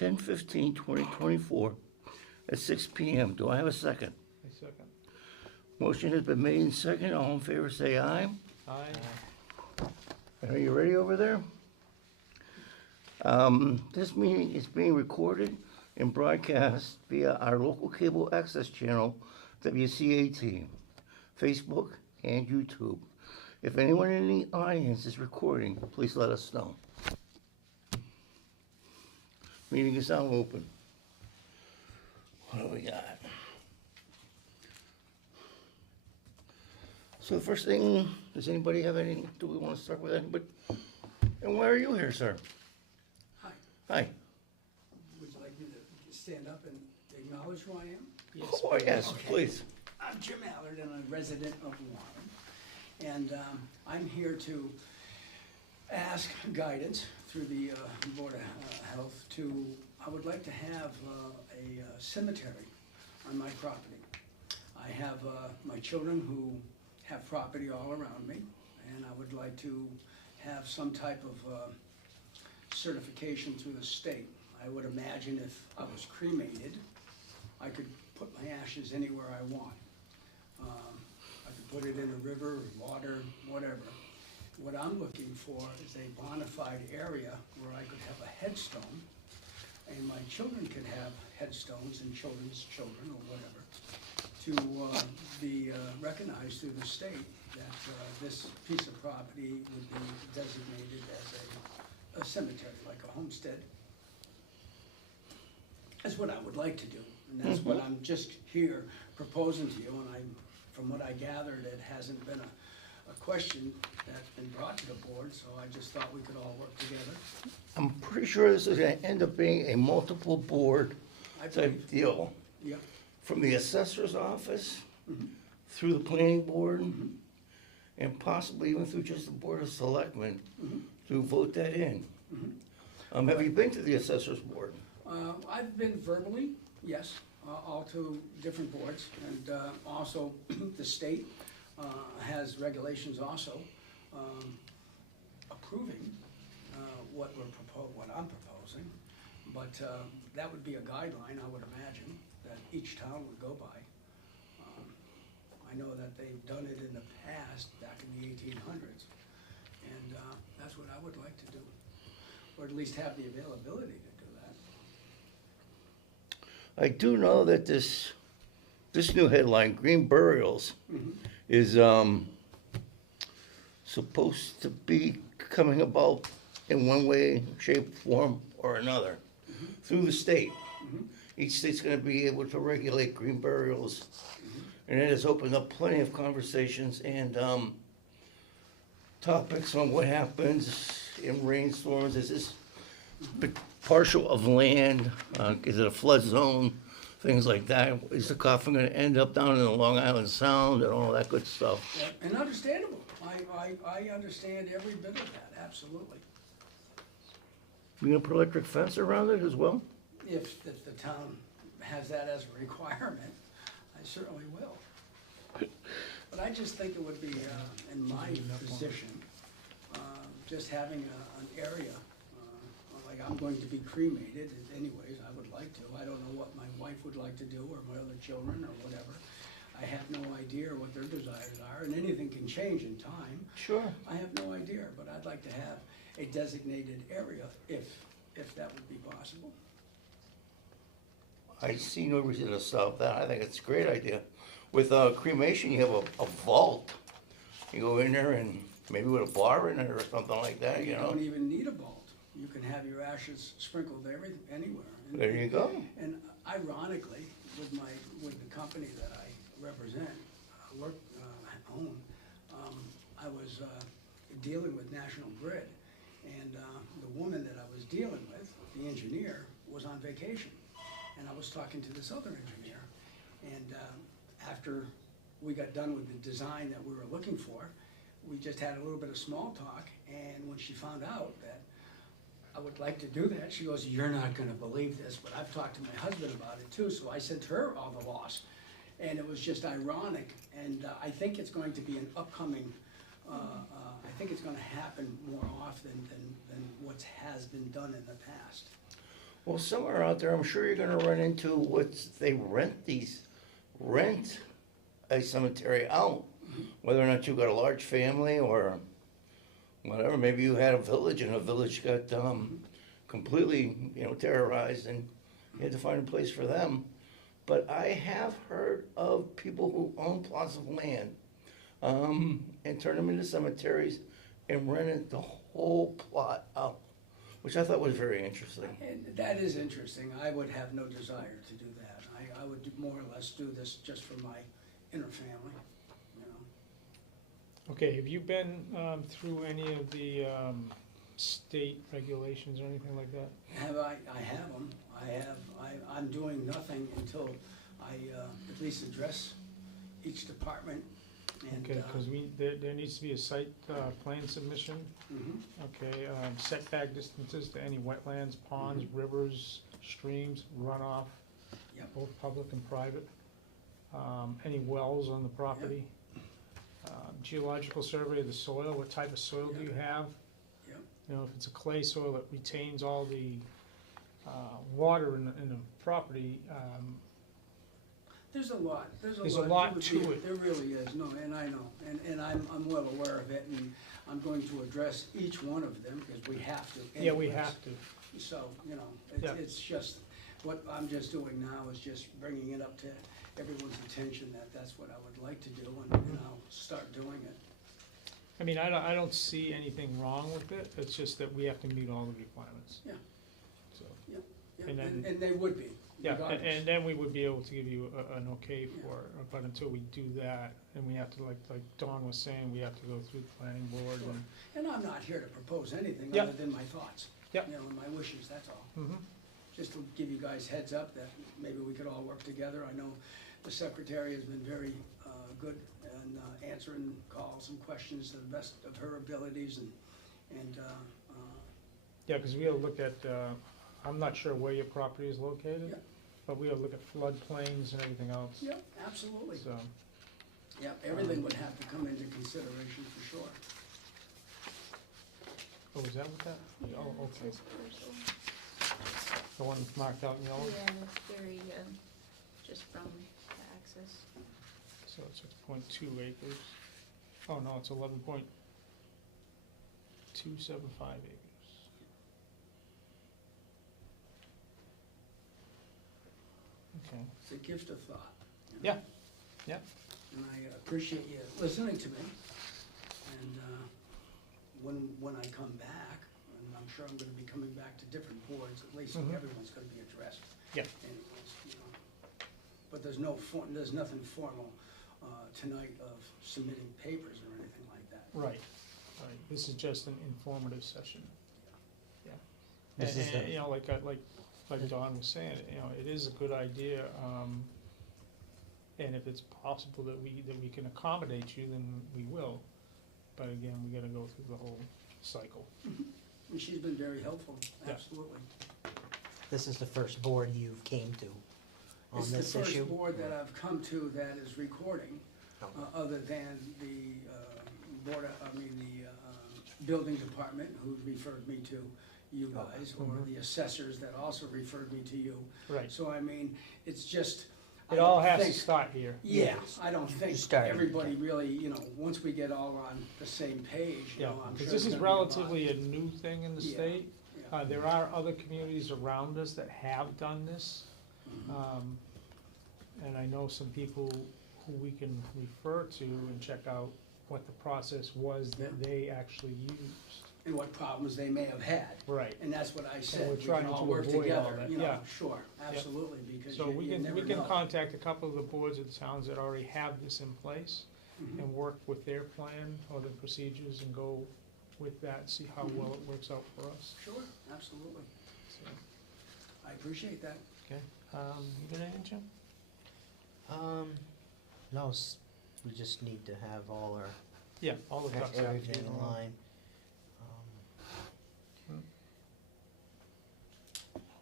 10/15/2024 at 6 p.m. Do I have a second? A second. Motion has been made and second. All in favor say aye. Aye. Are you ready over there? This meeting is being recorded and broadcast via our local cable access channel, WCAT, Facebook, and YouTube. If anyone in the audience is recording, please let us know. Meeting is now open. What do we got? So the first thing, does anybody have any, do we want to start with anybody? And why are you here, sir? Hi, Hi. would you like me to stand up and acknowledge who I am? Oh, yes, Okay. please. I'm Jim Allard, and I'm a resident of Warren. And I'm here to ask guidance through the Board of Health to, I would like to have a cemetery on my property. I have my children who have property all around me, and I would like to have some type of certification through the state. I would imagine if I was cremated, I could put my ashes anywhere I want. I could put it in a river, water, whatever. What I'm looking for is a bona fide area where I could have a headstone, and my children could have headstones and children's children or whatever, to be recognized through the state that this piece of property would be designated as a cemetery, like a homestead. That's what I would like to do, and that's what I'm just here proposing to you, and from what I gathered, it hasn't been a question that's been brought to the board, so I just thought we could all work together. I'm pretty sure this is gonna end up being a multiple board I type believe, deal. yeah, From the assessor's office, through the planning board, and possibly even through just the board of selectmen, to vote that in. Have you been to the assessor's board? I've been verbally, yes, all to different boards, and also the state has regulations also approving what I'm proposing, but that would be a guideline, I would imagine, that each town would go by. I know that they've done it in the past, back in the 1800s, and that's what I would like to do, or at least have the availability to do that. I do know that this new headline, Green Burials, is supposed to be coming about in one way, shape, form, or another, through the state. Each state's gonna be able to regulate green burials, and it has opened up plenty of conversations and topics on what happens in rainstorms. Is this partial of land? Is it a flood zone? Things like that. Is the coffin gonna end up down in the Long Island Sound and all that good stuff? Yeah, and understandable, I understand every bit of that, absolutely. You gonna put electric fence around it as well? If the town has that as a requirement, I certainly will. But I just think it would be, in my position, just having an area, like I'm going to be cremated anyways, I would like to. I don't know what my wife would like to do, or my other children, or whatever. I have no idea what their desires are, and anything can change in time. Sure. I have no idea, but I'd like to have a designated area if that would be possible. I see no reason to stop that. I think it's a great idea. With cremation, you have a vault. You go in there and maybe with a bar in it or something like that, you You know? don't even need a vault. You can have your ashes sprinkled anywhere. And- There you go. And ironically, with the company that I represent, own, I was dealing with National Grid, and the woman that I was dealing with, the engineer, was on vacation, and I was talking to this other engineer, and after we got done with the design that we were looking for, we just had a little bit of small talk, and when she found out that I would like to do that, she goes, "You're not gonna believe this, but I've talked to my husband about it too," so I sent her all the loss. And it was just ironic, and I think it's going to be an upcoming, I think it's gonna happen more often than what has been done in the past. Well, somewhere out there, I'm sure you're gonna run into they rent a cemetery out. Whether or not you got a large family or whatever, maybe you had a village and a village got, completely, terrorized and you had to find a place for them. But I have heard of people who own plots of land, and turn them into cemeteries and rented the whole plot out, which I thought was very interesting. And that is interesting. I would have no desire to do that. I would more or less do this just for my inner family, you know. Okay, have you been through any of the state regulations or anything like that? I have them. I'm doing nothing until I at least address each department and. Okay, because there needs to be a site plan submission. Mhm. Okay, setback distances to any wetlands, ponds, rivers, streams, runoff, Yep. both public and private. Any wells on the property. Geological survey of the soil, what type of soil do you have? Yep. You know, if it's a clay soil that retains all the water in the property, There's a lot, There's a lot to it. There really is, no, and I know, and I'm well aware of it, and I'm going to address each one of them, because we have to. yeah, we anyways. have to. So, Yeah. it's just, what I'm just doing now is just bringing it up to everyone's attention that that's what I would like to do, and I'll start doing it. I mean, I don't see anything wrong with it, it's just that we have to meet all the requirements. Yeah. So, Yeah, And then- and they would be, yeah, regardless. and then we would be able to give you an okay for it, but until we do that, and we have to, like Dawn was saying, we have to go through the planning board Sure. and. And I'm not here to propose anything Yeah. other than my thoughts. Yeah. And my wishes, that's all. Mhm. Just to give you guys heads up that maybe we could all work together. I know the secretary has been very good in answering calls and questions to the best of her abilities, and Yeah, because we gotta look at, I'm not sure where your property is located, Yeah. but we gotta look at floodplains and everything else, yep, absolutely. so. Yep, everything would have to come into consideration for sure. Oh, is that what that? Yeah, Oh, that's okay, his parcel. the one marked out in yellow, Yeah, that's very, just from the access. so it's 6.2 acres. Oh, no, it's 11.275 acres. Okay, It's a gift of thought. yeah, yeah, And I appreciate you listening to me. And when I come back, and I'm sure I'm gonna be coming back to different boards, at least Mhm. everyone's gonna be addressed. yeah, Anyways. But there's nothing formal tonight of submitting papers or anything like that. right, right, this is just an informative session. Yeah. This is the- You know, like Don was saying, it is a good idea, and if it's possible that we can accommodate you, then we will. But again, we gotta go through the whole cycle. And she's been very helpful, Yeah. absolutely. This is the first board you've came to on It's this the issue? first board that I've come to that is recording, Oh. other than the building department who referred me to you Oh. guys, or the assessors that also referred me to you. Right, So I mean, it's just. I it all don't has to think- start here. Yeah, I don't think Starting. everybody really, once we get all on the same page, Yeah, I'm sure. because this it's is gonna be a lot. relatively a new thing in the Yeah. state. Yeah. There are other communities around us that have done this. Mhm. And I know some people who we can refer to and check out what the process was that they actually used. And what problems they may have had. Right. And that's what I said, we're we trying can all to work avoid all together, that, you know, yeah. sure, absolutely, because So you never we can know. contact a couple of the boards of the towns that already have this in place Mhm. and work with their plan or the procedures and go with that, see how well it works out for us. Sure, absolutely, So, I appreciate that. okay, you got anything, Jim? No, we just need to have all our, Yeah, all the ducks have to be everything in in line. line.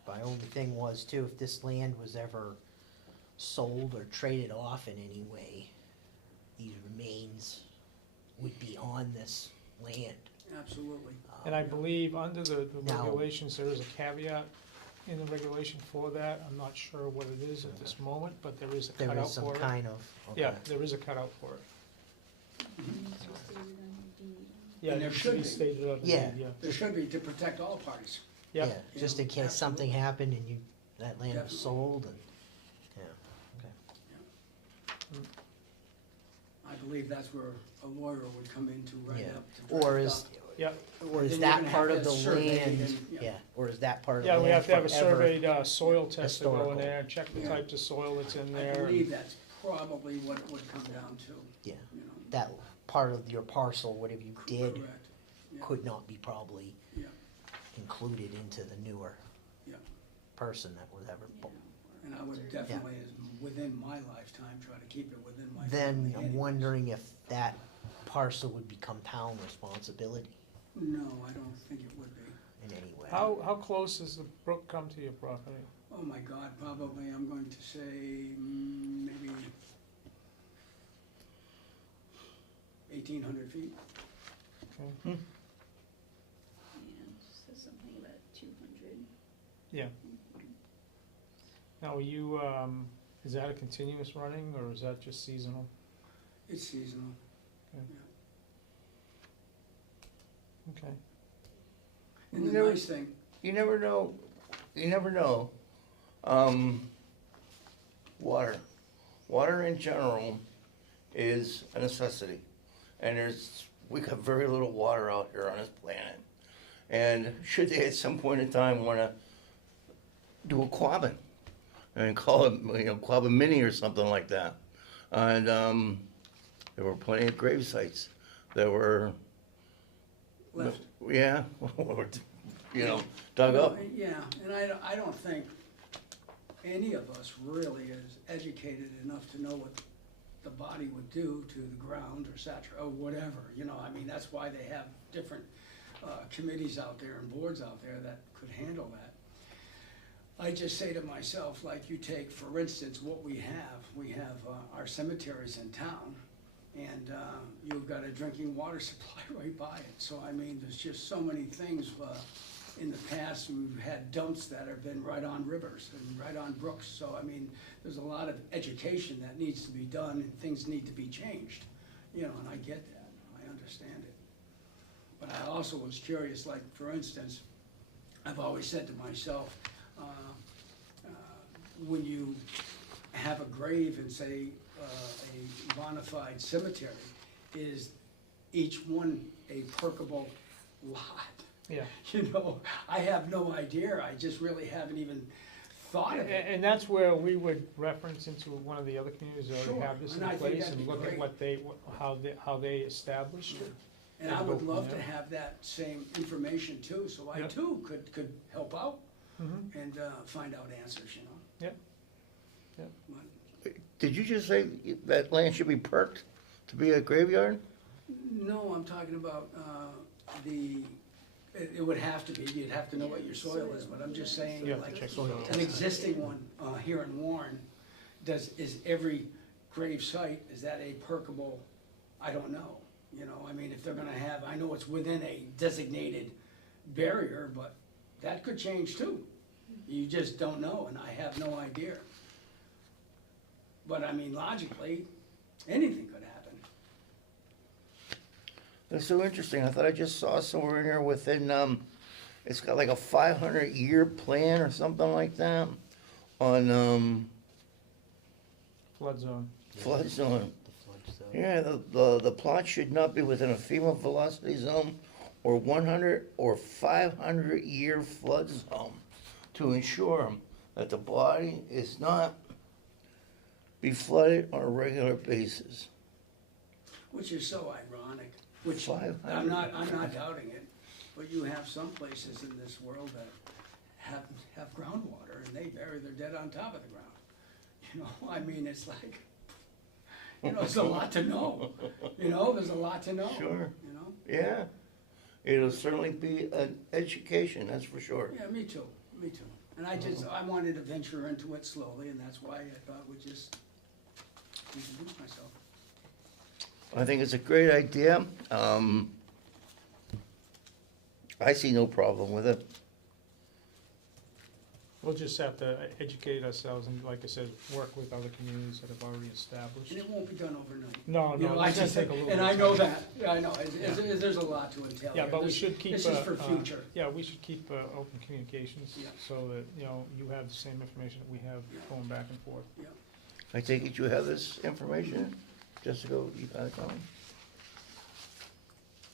My only thing was too, if this land was ever sold or traded off in any way, these remains would be on this land. Absolutely. And I believe under the Now- regulations, there is a caveat in the regulation for that. I'm not sure what it is at this moment, but there is a There cutout is some for it. kind of, Yeah, okay. there is a cutout for it. It's just stated on the deed. Yeah, And there it should should be be. stated on the Yeah. deed, yeah. There should be, to protect all parties. Yeah, Yep, just in Yeah, case something absolutely. happened and that land was Definitely. sold and, yeah, okay. I believe that's where a lawyer would come in to write Yeah. up. to Or draft is, up. yep. or is Then you're that gonna part have of to the survey it land, and- yeah. yeah, or is that part of the Yeah, land we have to have a forever surveyed, soil test to go in historical? there, check the Yeah. types of soil that's in I there. believe that's probably what it would come down to, Yeah, you know. that part of your parcel, whatever you did, Correct. Yeah. could not be probably Yeah. included into the newer Yeah. person that was ever. Yeah. And I would definitely, as within my lifetime, try to keep it within my. Then family I'm anyways. wondering if that parcel would become town responsibility No, I don't think it would be. in any way. How close does the brook come to your property? Oh my God, probably, I'm going to say, maybe 1,800 feet. Okay. Yeah, it says something about 200. Yeah. Now, are you, is that a continuous running, or is that just seasonal? It's seasonal. Okay. And You the never- nice thing, You never know, water in general is a necessity. And we got very little water out here on this planet. And should they at some point in time wanna do a Quabbin, and call it, Quabbin Mini or something like that. And, there were plenty of grave sites that were, left. yeah, dug up. Yeah, and I don't think any of us really is educated enough to know what the body would do to the ground or saturate, or whatever, I mean, that's why they have different committees out there and boards out there that could handle that. I just say to myself, like you take, for instance, what we have our cemeteries in town, and you've got a drinking water supply right by it. So, I mean, there's just so many things. In the past, we've had dumps that have been right on rivers and right on brooks. So, I mean, there's a lot of education that needs to be done, and things need to be changed, and I get that, I understand it. But I also was curious, like, for instance, I've always said to myself, when you have a grave in, say, a bona fide cemetery, is each one a perkable lot? Yeah. I have no idea, I just really haven't even thought of it. And that's where we would reference into one of the other communities that already Sure, have this in and I think place that'd and be look at great. how they established it. And I and would go from love to there. have that same information too, so I Yeah. too could help out Mhm. and find out answers, Yep. Yep. But Did you just say that land should be perked to be a graveyard? no, I'm talking about it would have to be, you'd have to know what your soil is, but I'm just saying, Yeah, like, check soil an test. existing one here in Warren, is every grave site, is that a perkable? I don't know, I mean, if they're gonna have, I know it's within a designated barrier, but that could change too. You just don't know, and I have no idea. But I mean, logically, anything could happen. That's so interesting. I thought I just saw somewhere in here within, it's got like a 500-year plan or something like that on, Flood zone. flood zone. The flood zone. Yeah, the plot should not be within a FEMA velocity zone or 100 or 500-year flood zone to ensure that the body is not be flooded on a regular basis. Which is so ironic, which 500. I'm not doubting it, but you have some places in this world that have groundwater and they bury their dead on top of the ground. I mean, it's like, it's a lot to know, there's a lot to know. Sure. Yeah, it'll certainly be an education, that's for sure. Yeah, me too. And I wanted to venture into it slowly, and that's why I thought we'd just introduce myself. I think it's a great idea. I see no problem with it. We'll just have to educate ourselves and, like I said, work with other communities that have already established. And it won't be done overnight. No, You know, no, I it's gonna just, take a little bit and of I know time. that, yeah, I know, there's a lot to entail. Yeah, here. but we This- should keep. This is for future. Yeah, we should keep, open communications, Yeah. so that, you know, you have the same information that we have Yeah. going back and forth. I take it you have this information? Jessica, you got it going?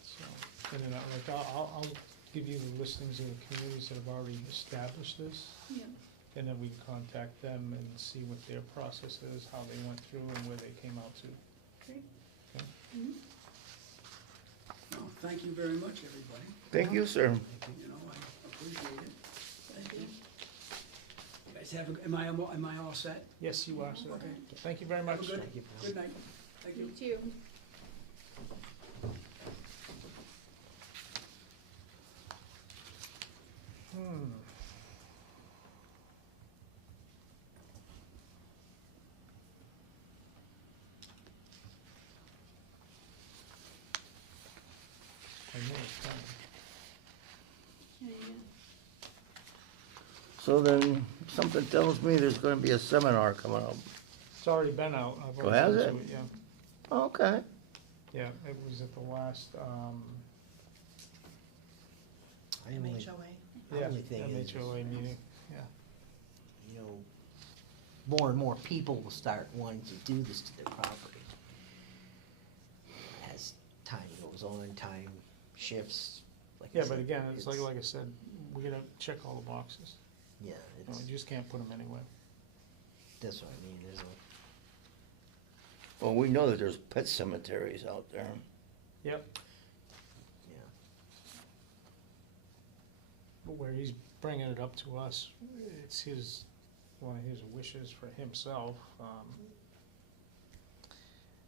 So, and then, like, I'll give you the listings of the communities that have already established this, Yeah. and then we can contact them and see what their process is, how they went through and where they came out to. Great. Okay. Mhm. No, thank you very much, everybody. Thank you, sir. You know, I appreciate it. Thank you. You guys have, am I all set? Yes, you are, sir. Okay. Thank you very Have a much. good, Thank you. good night. Thank you. You too. Hmm. I know it's coming. Yeah, yeah. So then, something tells me there's gonna be a seminar coming up. It's already been out. I've Oh, already has been it? to Yeah, Okay. yeah, it was at the last, I only, yeah, only thing is, MHOA meeting, yeah. you know, more and more people will start wanting to do this to their property. As time goes on, time shifts, like I Yeah, but said, again, it's like I said, we gotta check all the boxes. Yeah, You know, it's, you just can't put them anywhere. that's what I mean, there's a, Well, we know that there's pet cemeteries out there. Yep, yeah, but where he's bringing it up to us, it's his, one of his wishes for himself.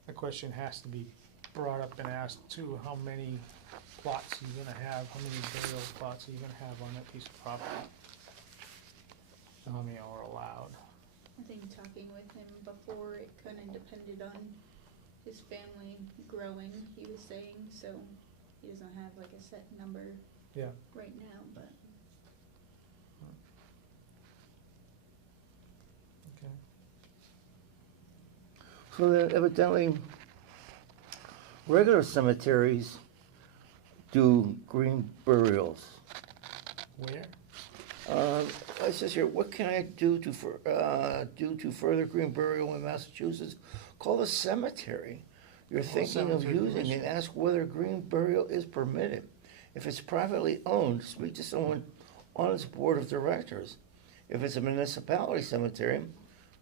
The question has to be brought up and asked too, how many plots are you gonna have, how many burial plots are you gonna have on that piece of property? And how many are allowed? I think talking with him before, it kind of depended on his family growing, he was saying, so he doesn't have like a set number Yeah. right now, but Okay. So then evidently, regular cemeteries do green burials. Where? It says here, what can I do to further green burial in Massachusetts? Call the cemetery you're thinking of cemetery using and ask whether green burial is permitted. If it's privately owned, speak to someone on its board of directors. If it's a municipality cemetery,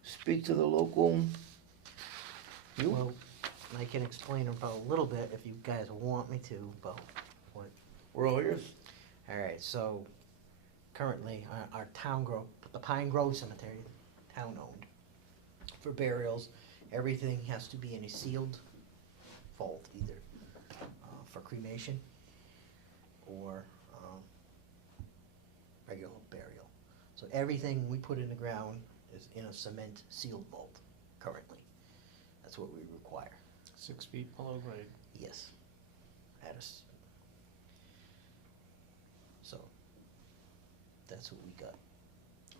speak to the local. well, I can explain about a little bit if you guys want me to, about what. We're all ears. All right, so currently, our the Pine Grove Cemetery, town-owned, for burials, everything has to be in a sealed vault, either for cremation or regular burial. So everything we put in the ground is in a cement sealed vault currently. That's what we require, 6 feet below grade. yes. So, that's what we got.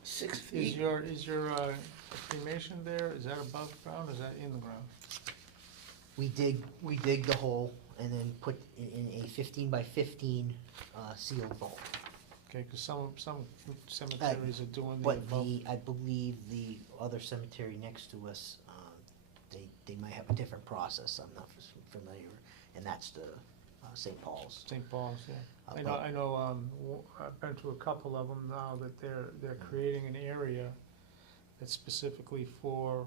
6 Is feet. your cremation there, is that above ground, or is that in the ground? We dig the hole and then put in a 15 by 15 sealed vault. Okay, cause some cemeteries are doing the But above. I believe the other cemetery next to us, they might have a different process, I'm not familiar, and that's the St. Paul's. St. Paul's, yeah. But- I know, I've been to a couple of them now that they're creating an area that's specifically for,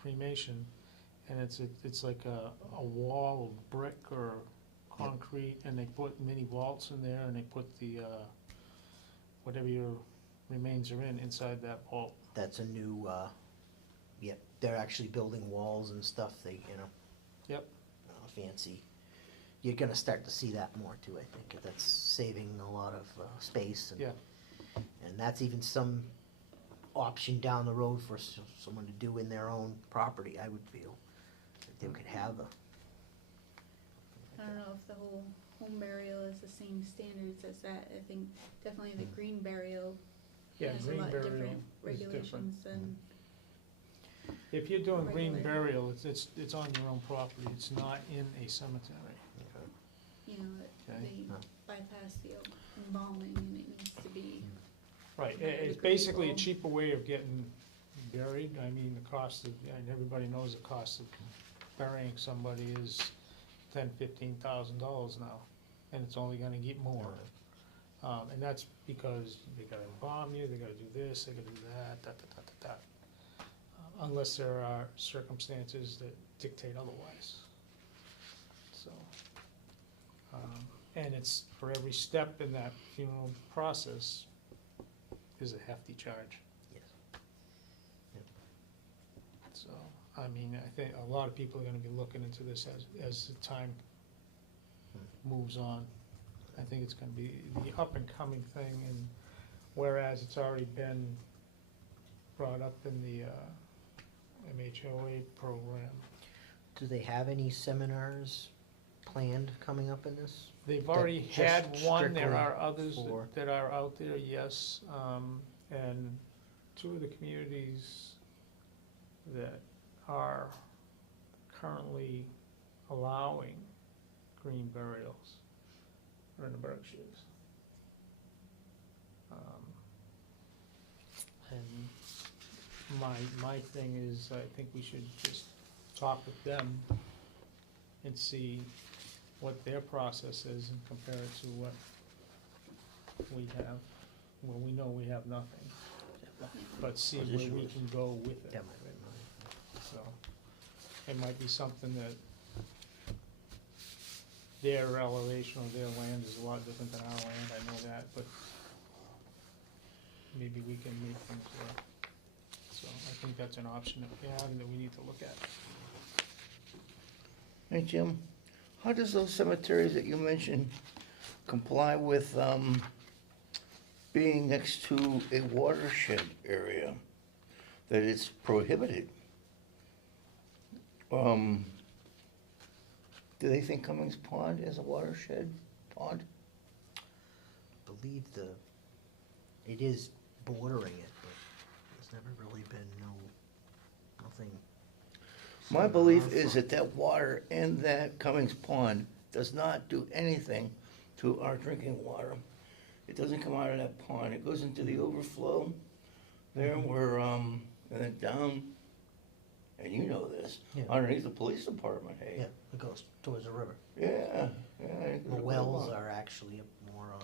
cremation. And it's like a wall of brick or concrete, and they put mini vaults in there, and they put the, whatever your remains are inside that vault. That's a new, they're actually building walls and stuff, Yep. fancy. You're gonna start to see that more too, I think, that's saving a lot of space. Yeah. And that's even some option down the road for someone to do in their own property, I would feel. That they could have a, I don't know if the whole home burial is the same standards as that. I think definitely the green burial Yeah, has a green lot burial different is different. regulations than, If you're doing green Regular. burial, it's on your own property, it's not in a cemetery. you know, Okay. they No. bypass the embalming and it needs to be, Right, Yeah, it's the basically a green cheaper way of getting buried, I mean, the cost of, and everybody knows the cost of burying somebody is $10,000-15,000 now, and it's only gonna get more. And that's because they gotta embalm you, they gotta do this, they gotta do that, da. Unless there are circumstances that dictate otherwise. So, and it's, for every step in that funeral process is a hefty charge. Yes. So, I mean, I think a lot of people are gonna be looking into this as the time moves on. I think it's gonna be the up and coming thing, and whereas it's already been brought up in the MHOA program. Do they have any seminars planned coming up in this? They've already Just had one, there strictly are others for- that are out there, yes. And two of the communities that are currently allowing green burials are in the Berkshires. And my thing is, I think we should just talk with them and see what their process is and compare it to what we have. Well, we know we have nothing, but see where we can go with it. That might be mine. So, it might be something that their elevation of their land is a lot different than our land, I know that, but maybe we can make things work. So I think that's an option that we have and that we need to look at. Hey, Jim, how does those cemeteries that you mentioned comply with, being next to a watershed area, that it's prohibited? Do they think Cummings Pond is a watershed pond? Believe it is bordering it, but there's never really been nothing. My belief is that that water in that Cummings Pond does not do anything to our drinking water. It doesn't come out of that pond, it goes into the overflow there where, and then down, and you know this, Yeah. underneath the police department, Yeah, hey. it goes towards the river. Yeah, yeah. The wells are actually more on,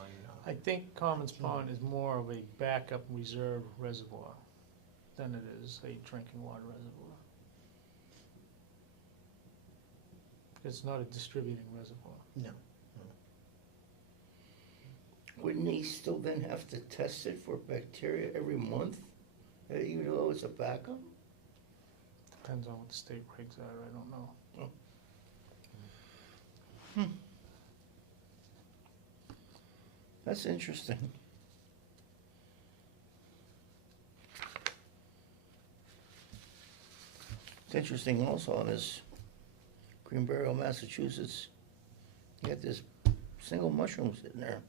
I think Commons Pond is more of a backup reserve reservoir than it is a drinking water reservoir. It's not a distributing reservoir. no. Wouldn't he still then have to test it for bacteria every month, even though it's a backup? Depends on what the state regs are, I don't know. That's interesting. It's interesting also in this Green Burial, Massachusetts, you got this single mushroom sitting there.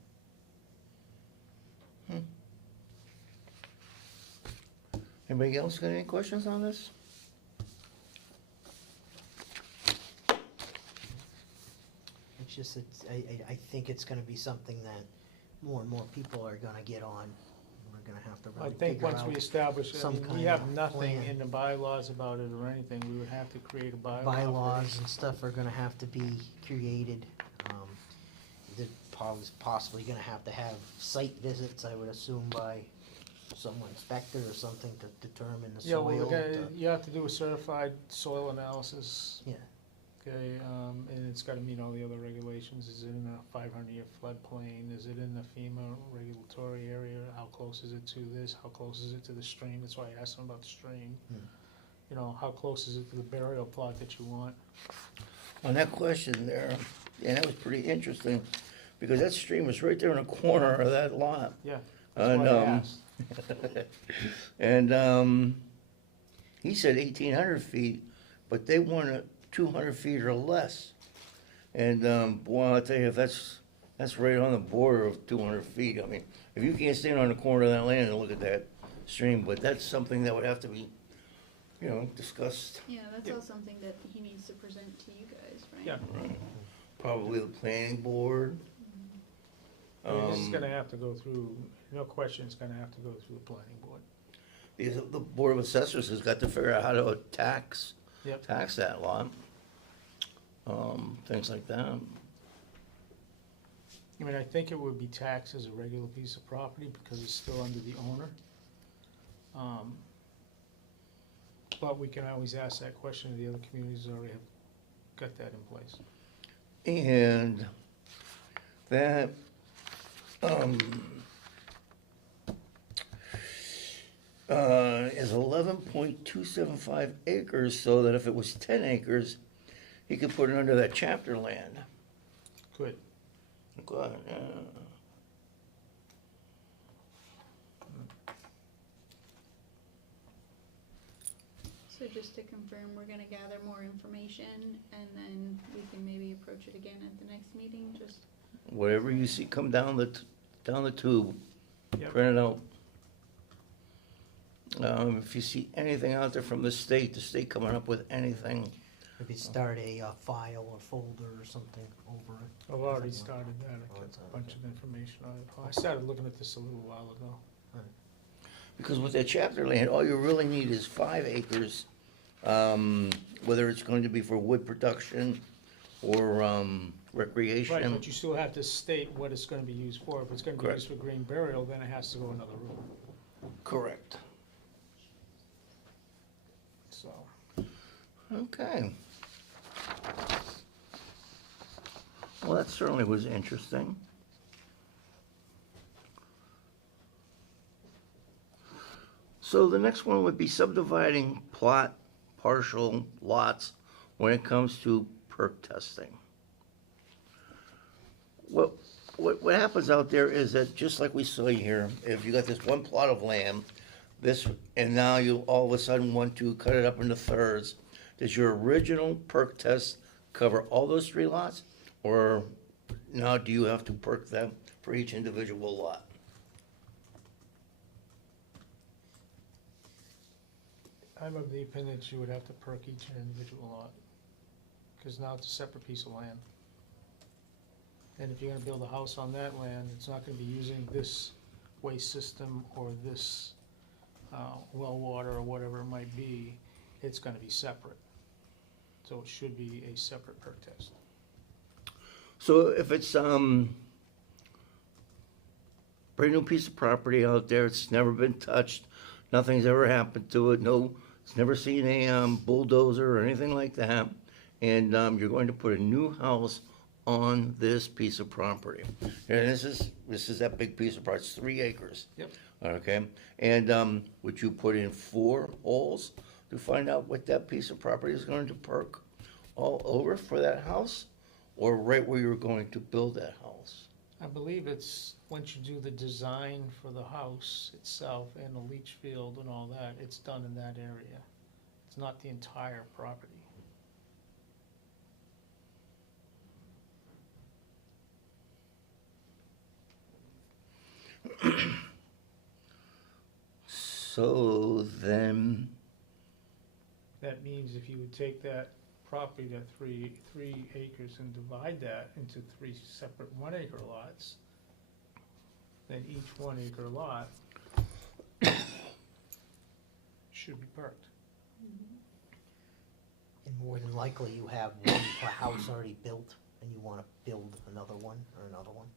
Anybody else got any questions on this? It's just, I think it's gonna be something that more and more people are gonna get on. We're gonna have to I really think figure once we out establish, I some mean, we kind have of nothing plan. in the bylaws about it or anything, we would have to create a bylaw. for bylaws it. and stuff are gonna have to be created. They're possibly gonna have to have site visits, I would assume, by some inspector or something to determine the Yeah, well, soil. you have to do a certified soil analysis. Yeah. Okay, and it's gotta meet all the other regulations, is it in a 500-year floodplain, is it in the FEMA regulatory area, how close is it to this, how close is it to the stream, that's why I asked them about the stream. You know, how close is it to the burial plot that you want? On that question there, and that was pretty interesting, because that stream was right there in the corner of that lot. Yeah, that's why I asked. And, he said 1,800 feet, but they wanted 200 feet or less. And, boy, I'll tell you, if that's That's right on the border of 200 feet. I mean, if you can't stand on the corner of that land and look at that stream, but that's something that would have to be, discussed. Yeah, that's Yeah. all something that he needs to present to you guys, right? Yeah. Right. Probably the planning board. I mean, this is Um, gonna have to go through, no question, it's gonna have to go through the planning board. The Board of Assessors has got to figure out how to tax Yep. that lot. Things like that. I mean, I think it would be taxed as a regular piece of property because it's still under the owner. But we can always ask that question, the other communities already have got that in place. And that, is 11.275 acres, so that if it was 10 acres, he could put it under that chapter land. Good. Good, yeah. So just to confirm, we're gonna gather more information and then we can maybe approach it again at the next meeting, just, Whatever you see come down the tube, Yep. print it out. If you see anything out there from the state coming up with anything, Maybe start a file or folder or something over it. I've already Something like- started that, I Oh, got it's a on, bunch okay. of information on it. I started looking at this a little while ago. because with that chapter land, all you really need is 5 acres, whether it's going to be for wood production or Right, recreation. but you still have to state what it's gonna be used for. If it's gonna be Correct. used for green burial, then it has to go another route, Correct. so. Okay. Well, that certainly was interesting. So the next one would be subdividing plot, partial lots when it comes to perk testing. What happens out there is that, just like we saw here, if you got this one plot of land, and now you all of a sudden want to cut it up into thirds, does your original perk test cover all those 3 lots? Or now do you have to perk them for each individual lot? I'm of the opinion that you would have to perk each individual lot, because now it's a separate piece of land. And if you're gonna build a house on that land, it's not gonna be using this waste system or this, well water or whatever it might be, it's gonna be separate. So it should be a separate perk test. So if it's, brand new piece of property out there, it's never been touched, nothing's ever happened to it, it's never seen a bulldozer or anything like that, and you're going to put a new house on this piece of property. And this is that big piece of property, it's 3 acres. Yep. Okay, and would you put in 4 holes to find out what that piece of property is going to perk all over for that house? Or right where you're going to build that house? I believe it's, once you do the design for the house itself and the leach field and all that, it's done in that area. It's not the entire property. So then, That means if you would take that property, that three acres, and divide that into 3 separate 1 acre lots, then each 1 acre lot should be perked. And more than likely, you have one house already built, and you wanna build another one or another one.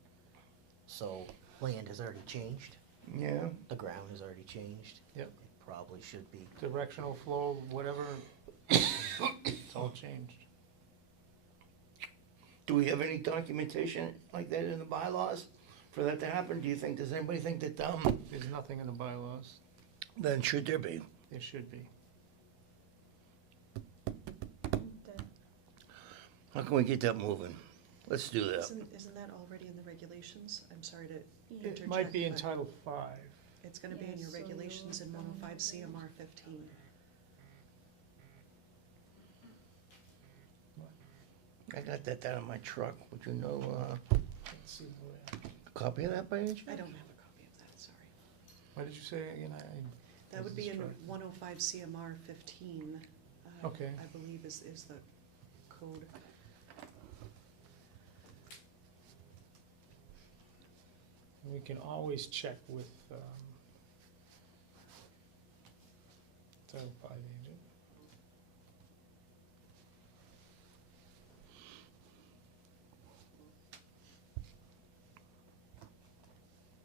So, land has already changed, yeah, the ground has already changed. Yep. It probably should be. Directional flow, whatever, it's all changed. do we have any documentation like that in the bylaws for that to happen? Does anybody think that, There's nothing in the bylaws. then should there be? There should be. that, How can we get that moving? Let's do that. Isn't that already in the regulations? I'm sorry to yeah. It might be in but Title V. It's gonna be in your Yeah, so, regulations in 105 CMR 15. I got that down in my truck, would you know, Let's see where, Copy of that by any I chance? don't have a copy of that, sorry. what did you say again? That would be in Distract. 105 CMR 15. Okay. I believe is the code. We can always check with, Title V agent.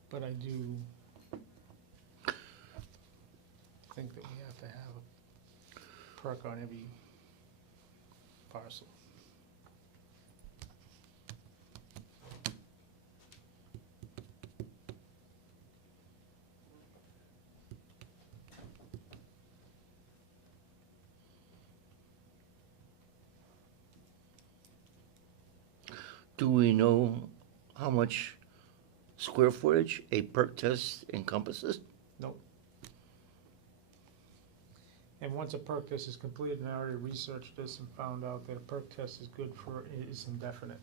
But I do think that we have to have a perk on every parcel. Do we know how much square footage a perk test encompasses? Nope. And once a perk test is completed, and I already researched this and found out that a perk test is good for, is indefinite.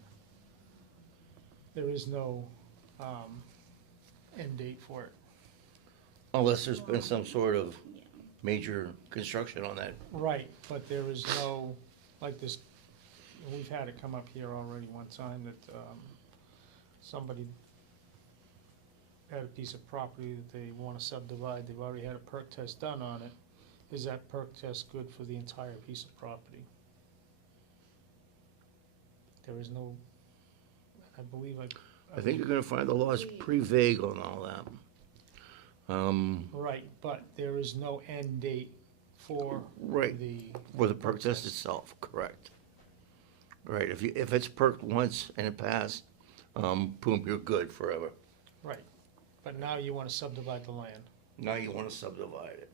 There is no, end date for it. Unless there's been some sort of Yeah. major construction on that. Right, but there is no, like this, we've had it come up here already one time that, somebody had a piece of property that they wanna subdivide, they've already had a perk test done on it. Is that perk test good for the entire piece of property? There is no, I believe I think you're gonna find the law is pretty vague on all that. Right, but there is no end date for Right, the, for the perk test itself, correct. Right, if it's perked once and it passed, boom, you're good forever. right, but now you wanna subdivide the land. Now you wanna subdivide it,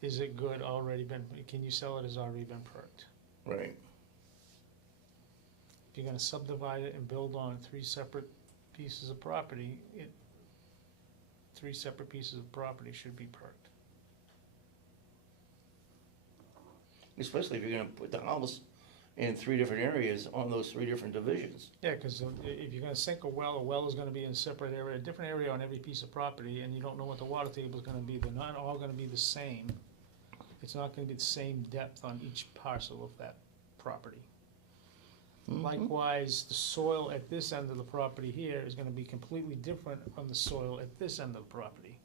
Is it good, already been, can you sell it as already been perked? right? If you're gonna subdivide it and build on three separate pieces of property, three separate pieces of property should be perked. Especially if you're gonna put the house in 3 different areas on those 3 different divisions. Yeah, cause if you're gonna sink a well is gonna be in a separate area, a different area on every piece of property, and you don't know what the water table is gonna be, they're not all gonna be the same. It's not gonna be the same depth on each parcel of that property. Likewise, the soil at this end of the property here is gonna be completely different from the soil at this end of the property.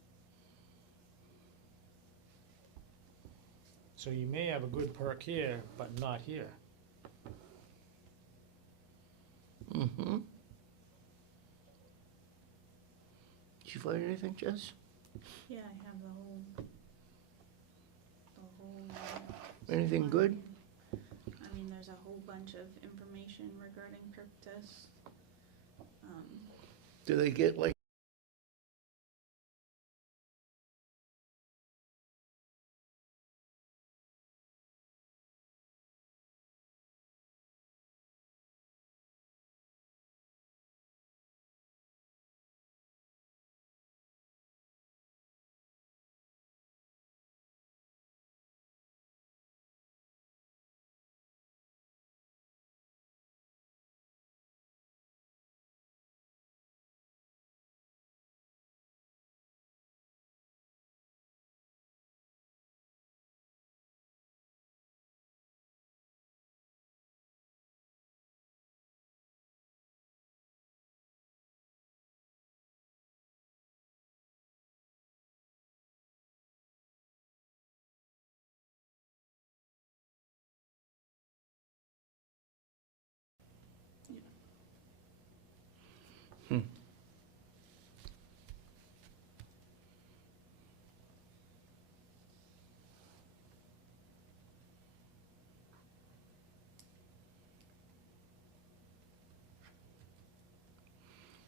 So you may have a good perk here, but not here. Mm-hmm. Did you find anything, Jess? Yeah, I have the whole. Anything good? I mean, there's a whole bunch of information regarding perk tests. Do they get like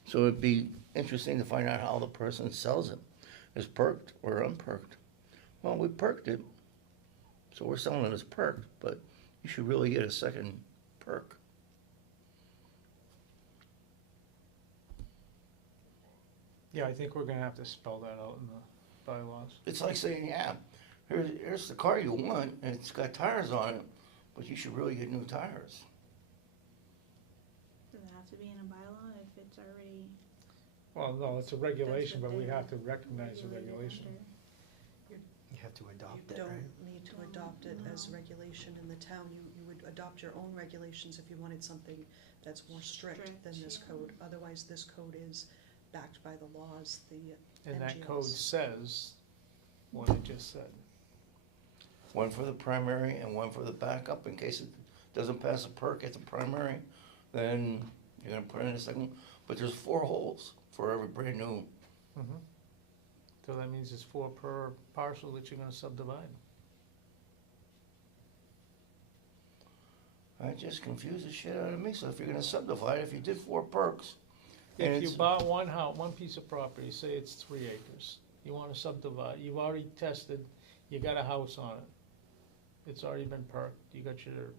So it'd be interesting to find out how the person sells it, is perked or unperked. Well, we perked it, so we're selling it as perked, but you should really get a second perk. Yeah, I think we're gonna have to spell that out in the bylaws. It's like saying, yeah, here's the car you want, and it's got tires on it, but you should really get new tires. Does it have to be in a bylaw already. Well, no, it's a That's regulation, what but we they're have to recognize the regulated regulation. under. You have to adopt You it, right? don't need to adopt it as No. regulation in the town. You would adopt your own regulations if you wanted something that's more strict than Strict, this yeah. code. Otherwise, this code is backed by the laws, the And that code NGLs. says what it just said. One for the primary and one for the backup, in case it doesn't pass a perk at the primary, then you're gonna put in a second, but there's 4 holes for every brand new. Mhm. So that means it's 4 per parcel that you're gonna subdivide. That just confused the shit out of me, so if you're gonna subdivide, if you did 4 perks, and If you it's, bought one piece of property, say it's 3 acres, you wanna subdivide, you've already tested, you got a house on it. It's already been perked, you got your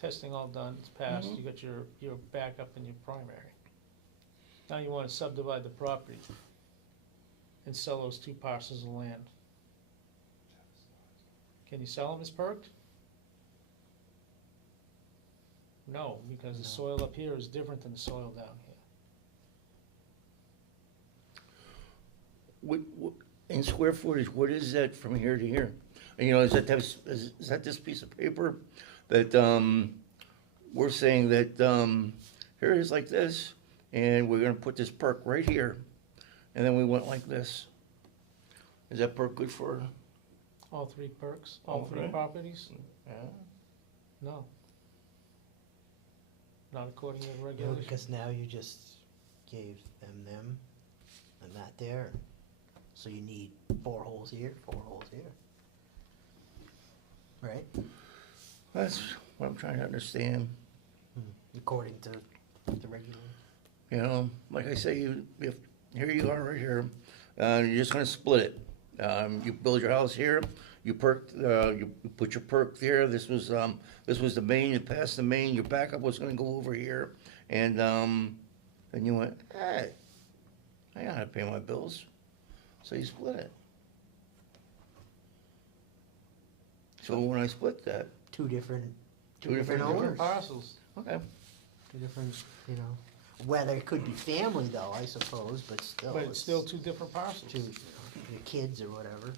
testing all done, it's passed, Mhm. you got your backup and your primary. Now you wanna subdivide the property and sell those 2 parcels of land. Can you sell them as perked? No, because the No. soil up here is different than the soil down here. what, in square footage, what is that from here to here? And you know, is that this piece of paper that, we're saying that, here it is like this, and we're gonna put this perk right here, and then we went like this. Is that perk good for, All 3 perks, all All 3 three? properties? yeah? No. Not according to the No, regulation. because now you just gave them, and that there. So you need 4 holes here, 4 holes here. Right? That's what I'm trying to understand. According to the regulation. You know, like I say, if, here you are right here, you're just gonna split it. You build your house here, you put your perk there, this was the main, you passed the main, your backup was gonna go over here, and, then you went, hey, I gotta pay my bills, so you split it. So when I split that, Two different Two different owners. Different parcels. okay, Two different, you know, whether it could be family though, I suppose, but still. But it's still 2 different parcels. Two, your kids or whatever.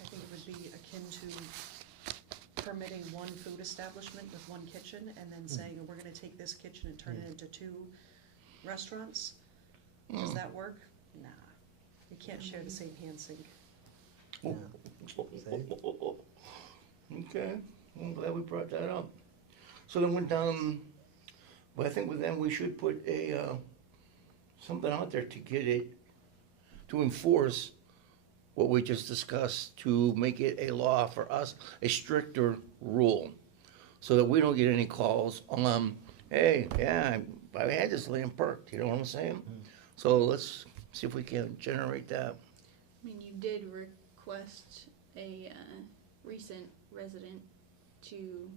I think it would be akin to permitting one food establishment with one kitchen and then saying, we're gonna take this kitchen and turn it into 2 restaurants. Does that work? Nah. You can't share the same hand sink. Yeah. okay, I'm glad we brought that up. So then went down, but I think with them, we should put something out there to get it, to enforce what we just discussed, to make it a law for us, a stricter rule, so that we don't get any calls on, hey, yeah, I had this land perked, you know what I'm saying? So let's see if we can generate that. I mean, you did request a recent resident to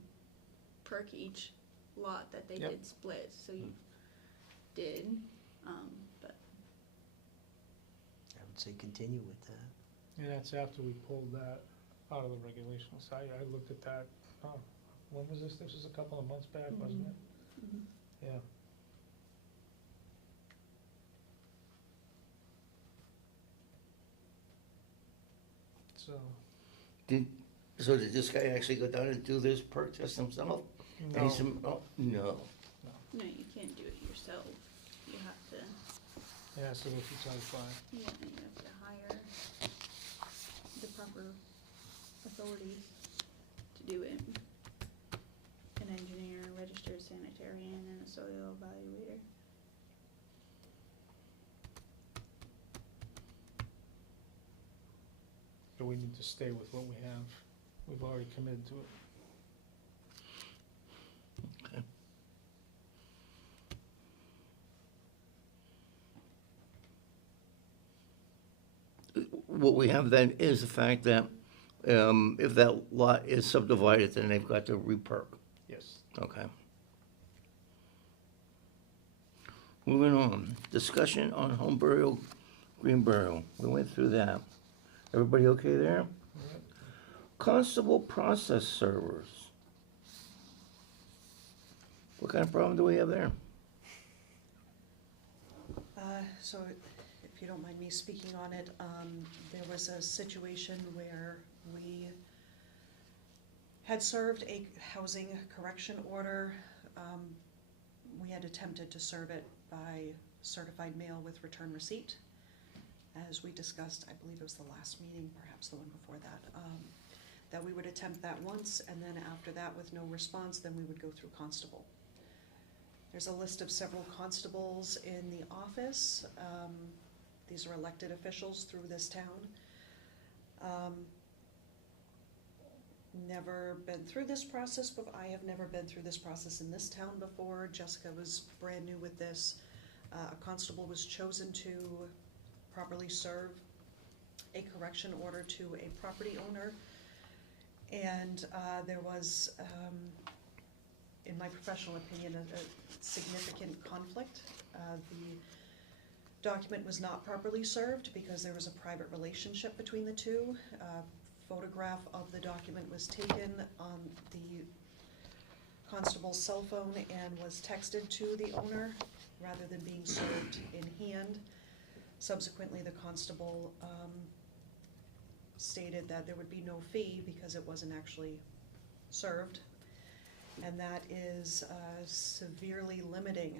perk each lot that they Yep. did split, so you did, but I would say continue with that. And that's after we pulled that out of the regulations. I looked at that, when was this? This was a couple of months back, wasn't it? mhm. Yeah. So, So did this guy actually go down and do this perk test himself? And no, he said, oh, no. No, you can't do it yourself. You have to, it has to go through Title V. you have to hire the proper authorities to do it. An engineer, a registered sanitarian, and a soil evaluator. So we need to stay with what we have. We've already committed to it. What we have then is the fact that if that lot is subdivided, then they've got to re-perk. Yes. Okay. Moving on, discussion on home burial, green burial. We went through that. Everybody okay there? Yep. Constable process servers. What kind of problem do we have there? So if you don't mind me speaking on it, there was a situation where we had served a housing correction order. We had attempted to serve it by certified mail with return receipt. As we discussed, I believe it was the last meeting, perhaps the one before that we would attempt that once, and then after that, with no response, then we would go through constable. There's a list of several constables in the office. These are elected officials through this town. Never been through this process, but I have never been through this process in this town before. Jessica was brand new with this. A constable was chosen to properly serve a correction order to a property owner. And there was, in my professional opinion, a significant conflict. The document was not properly served because there was a private relationship between the two. Photograph of the document was taken on the constable's cell phone and was texted to the owner rather than being served in hand. Subsequently, the constable stated that there would be no fee because it wasn't actually served. And that is severely limiting,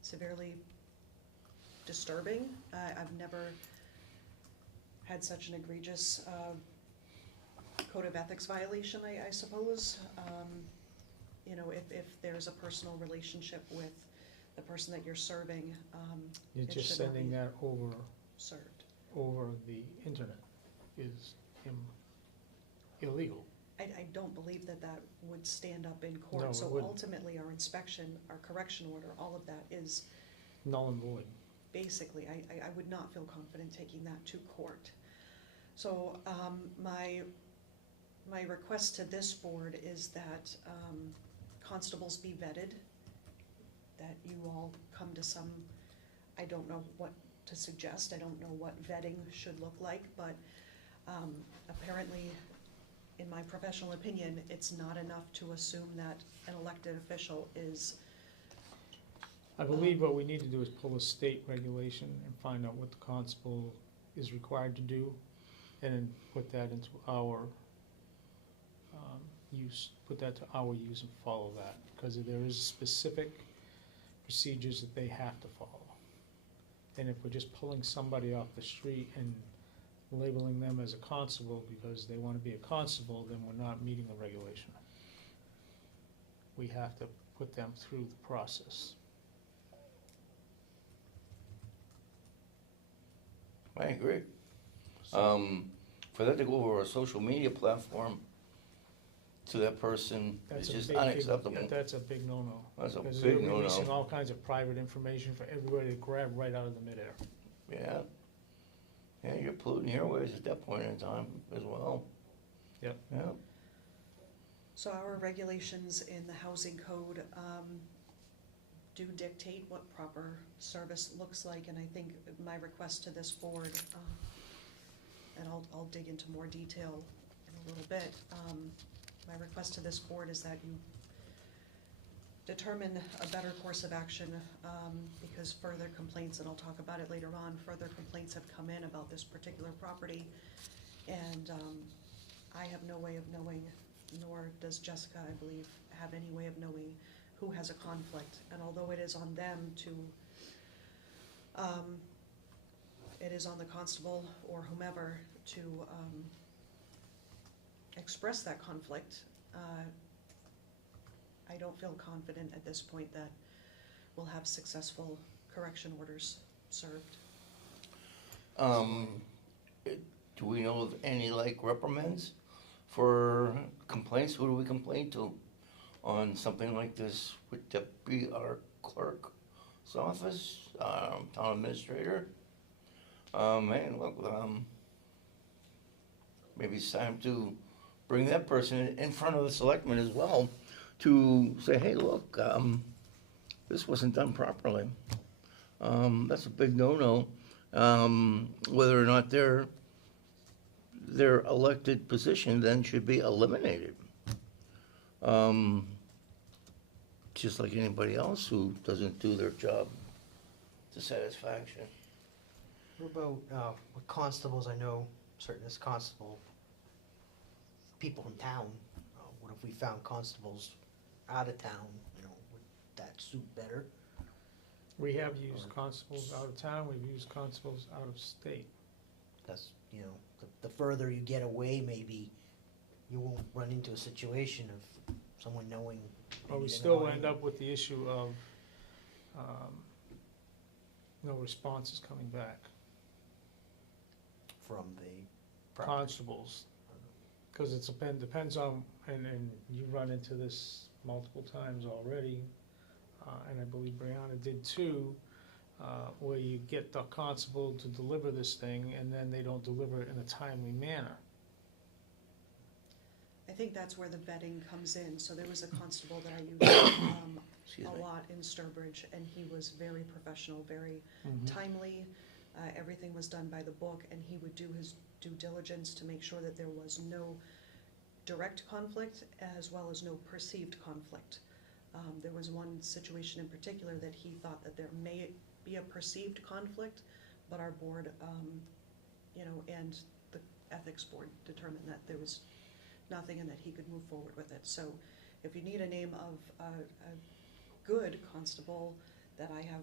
severely disturbing. I've never had such an egregious code of ethics violation, I suppose. You know, if there's a personal relationship with the person that you're serving, You're it just should not sending be that served. over the internet is illegal. I don't believe that that would stand up in No, court. it So wouldn't. ultimately, our inspection, our correction order, all of that is Null and void. basically, I would not feel confident taking that to court. So my request to this board is that constables be vetted, that you all come to some, I don't know what to suggest, I don't know what vetting should look like, but apparently, in my professional opinion, it's not enough to assume that an elected official is, I believe what we need to do is pull a state regulation and find out what the constable is required to do, and then put that into our use, put that to our use and follow that, because there is specific procedures that they have to follow. And if we're just pulling somebody off the street and labeling them as a constable because they want to be a constable, then we're not meeting the regulation. We have to put them through the process. I agree. For that to go over a social media platform to that person is That's a just big, unacceptable. That's a big no-no. That's a Because big they're releasing no-no. all kinds of private information for everybody to grab right out of the midair. Yeah. Yeah, you're polluting airways at that point in time as well. Yep. Yeah. so our regulations in the housing code do dictate what proper service looks like, and I think my request to this board, and I'll dig into more detail in a little bit, my request to this board is that you determine a better course of action, because further complaints, and I'll talk about it later on, further complaints have come in about this particular property, and I have no way of knowing, nor does Jessica, I believe, have any way of knowing who has a conflict. And although it is on them to, it is on the constable or whomever to express that conflict, I don't feel confident at this point that we'll have successful correction orders served. Do we know of any like reprimands for complaints? Who do we complain to on something like this? Would that be our clerk's office, town administrator? Man, look, maybe it's time to bring that person in front of the selectmen as well to say, hey, look, this wasn't done properly. That's a big no-no. Whether or not their elected position then should be eliminated. just like anybody else who doesn't do their job to satisfaction. What about, with constables, I know certain as constable, people in town, what if we found constables out of town, you know, would that suit better? We have used constables out of town, we've used constables out of state. That's, you know, the further you get away, maybe you won't run into a situation of someone knowing. But we maybe they're still not end able- up with the issue of, no responses coming back. From the property. Constables, cause it's depends on, and you run into this multiple times already, and I believe Brianna did too, where you get the constable to deliver this thing, and then they don't deliver it in a timely manner. I think that's where the vetting comes in. So there was a constable that I used Excuse a me. lot in Sturbridge, and he was very professional, very timely. Everything was done by the book, and he would do his due diligence to make sure that there was no direct conflict as well as no perceived conflict. There was one situation in particular that he thought that there may be a perceived conflict, but our board, you know, and the ethics board determined that there was nothing and that he could move forward with it. So if you need a name of a good constable that I have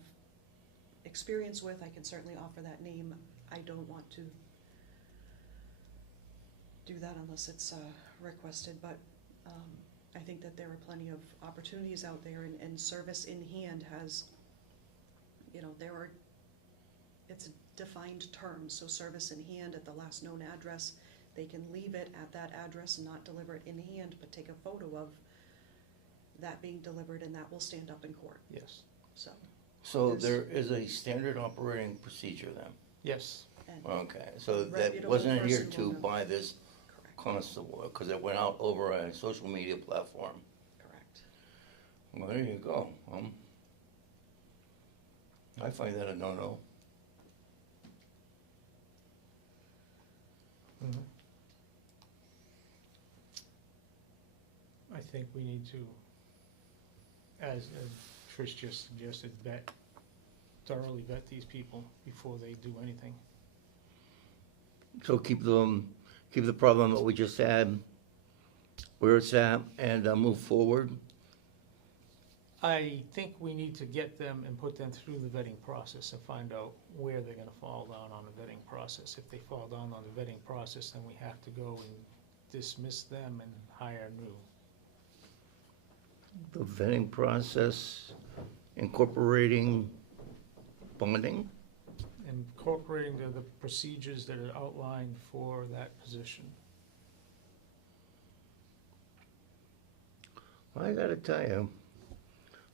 experience with, I can certainly offer that name. I don't want to do that unless it's requested, but I think that there are plenty of opportunities out there, and service in hand has, you know, it's a defined term, so service in hand at the last known address, they can leave it at that address and not deliver it in hand, but take a photo of that being delivered, and that will stand up in court, Yes, so. So There's- there is a standard operating procedure then? yes, And Okay, so that Reputable wasn't adhered person to will know. by this correct, constable, because it went out over a social media platform. correct. Well, there you go. I find that a no-no. I think we need to, as Trish just suggested, thoroughly vet these people before they do anything. So keep the problem that we just had where it's at and move forward. I think we need to get them and put them through the vetting process and find out where they're gonna fall down on the vetting process. If they fall down on the vetting process, then we have to go and dismiss them and hire new. The vetting process incorporating bonding. Incorporating the procedures that are outlined for that position. I gotta tell you,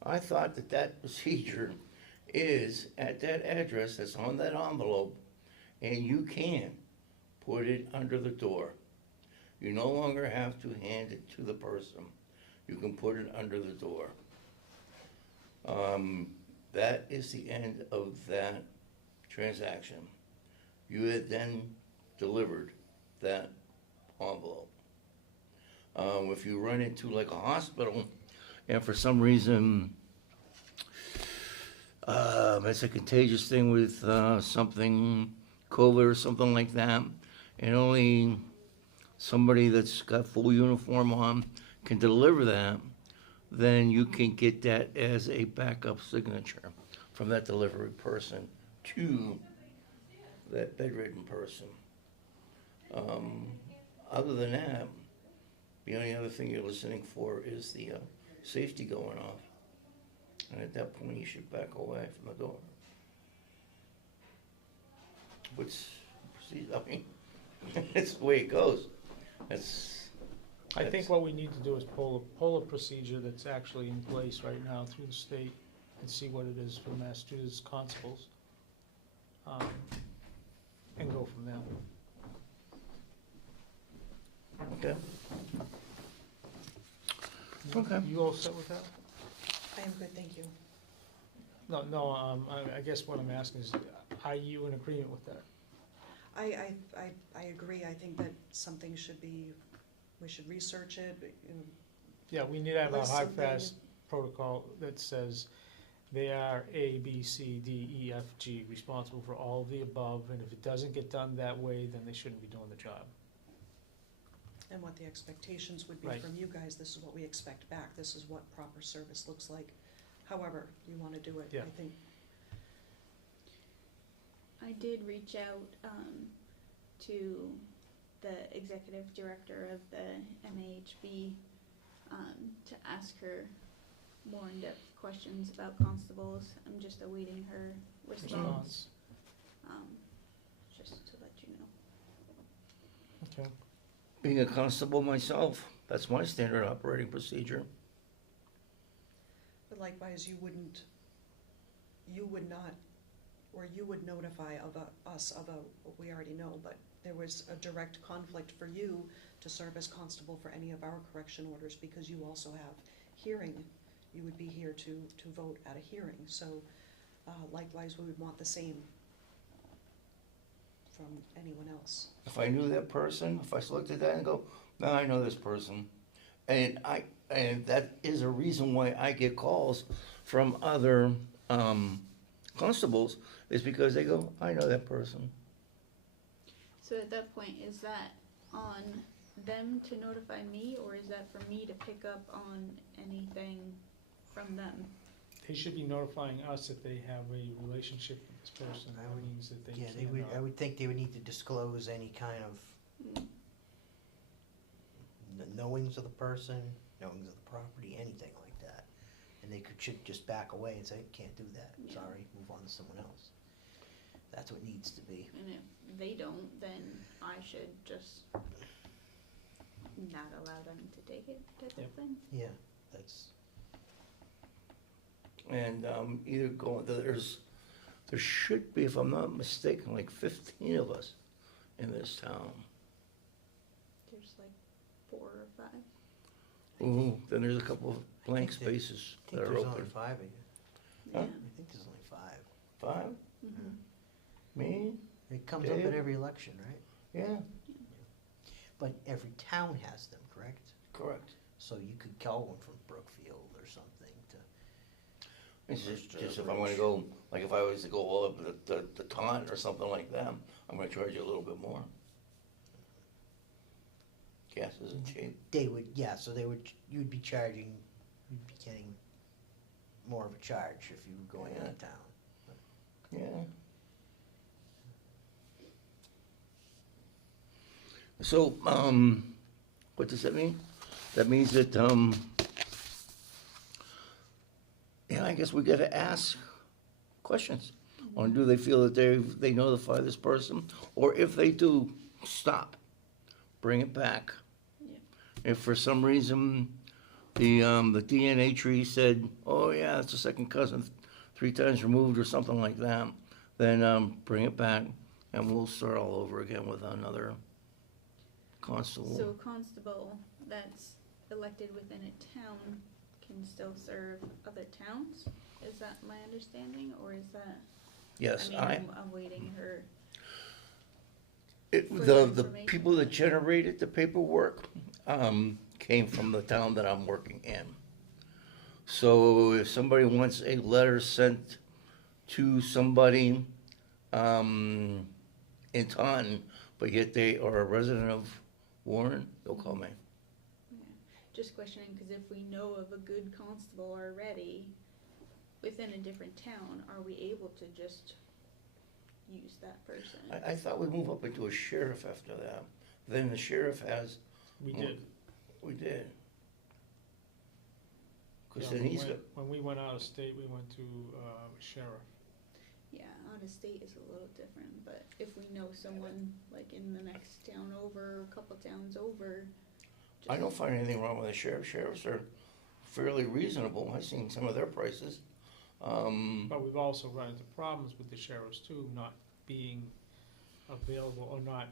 I thought that procedure is at that address that's on that envelope, and you can put it under the door. You no longer have to hand it to the person. You can put it under the door. That is the end of that transaction. You had then delivered that envelope. If you run into like a hospital and for some reason it's a contagious thing with something, COVID or something like that, and only somebody that's got full uniform on can deliver that, then you can get that as a backup signature from that delivery person to that bedridden person. Other than that, the only other thing you're listening for is the safety going off. And at that point, you should back away from the door. Which, I mean, it's the way it goes. I think what we need to do is pull a procedure that's actually in place right now through the state and see what it is for Massachusetts constables. And go from there. Okay. Okay. You all set with that? I am good, thank you. No, I guess what I'm asking is, are you in agreement with that? I agree, I think that something should be, we should research it, you know, Yeah, we need to have a List hard, something. fast protocol that says they are A, B, C, D, E, F, G, responsible for all of the above, and if it doesn't get done that way, then they shouldn't be doing the job. And what the expectations would be Right. from you guys, this is what we expect back, this is what proper service looks like. However you wanna do it, Yeah. I think. I did reach out, to the executive director of the MAHB, to ask her more in-depth questions about constables. I'm just awaiting her response, Response. just to let you know. Okay. Being a constable myself, that's my standard operating procedure. But likewise, you would not, or you would notify us of what we already know, but there was a direct conflict for you to serve as constable for any of our correction orders, because you also have hearing. You would be here to vote at a hearing, so likewise, we would want the same from anyone else. If I knew that person, if I selected that and go, no, I know this person. And that is a reason why I get calls from other, constables, is because they go, I know that person. So at that point, is that on them to notify me, or is that for me to pick up on anything from them? They should be notifying us if they have a relationship with this person, I that would- means that they Yeah, cannot. they would, I would think they would need to disclose any kind of Mm, knowings of the person, knowings of the property, anything like that. And they should just back away and say, can't do that, Yeah. sorry, move on to someone else. That's what needs to be. And if they don't, then I should just not allow them to take it, type Yep. of thing. Yeah, that's, And, either go, there should be, if I'm not mistaken, like 15 of us in this town. There's like 4 or 5. Ooh, then there's a couple of blank think there- spaces I think that are there's only open. 5 of you. Huh? Yeah. I think there's only 5. 5? Mhm. Me? It comes up Dave? at every election, right? Yeah, But every town has them, correct? correct. So you could call one from Brookfield or something to, It's just if I'm gonna go, like if I was to go all up the Taunt or something like that, I'm gonna charge you a little bit more. Gas isn't cheap. they would, yeah, so they would, you'd be charging, you'd be getting more of a charge if you were going out of town. Yeah. So, what does that mean? That means that, yeah, I guess we gotta ask questions. On do they feel that they notify this person, or if they do, stop, bring it back. Yeah. If for some reason the DNA tree said, oh yeah, it's a second cousin, 3 times removed or something like that, then bring it back and we'll start all over again with another constable. So a constable that's elected within a town can still serve other towns? Is that my understanding, or is that, Yes, I'm awaiting her. the further people that generated the paperwork, came from the town that I'm working in. So if somebody wants a letter sent to somebody, in Taunton, but yet they are a resident of Warren, they'll call me. Yeah. Just questioning, because if we know of a good constable already within a different town, are we able to just use that person? I thought we'd move up into a sheriff after that. Then the sheriff has, We did. we did. Cause Yeah, then when he's we got, went- When we went out of state, we went to sheriff. Yeah, out of state is a little different, but if we know someone like in the next town over, a couple towns over. I don't just- find anything wrong with the sheriff. Sheriffs are fairly reasonable. I've seen some of their prices. But we've also run into problems with the sheriffs too, not being available, or not,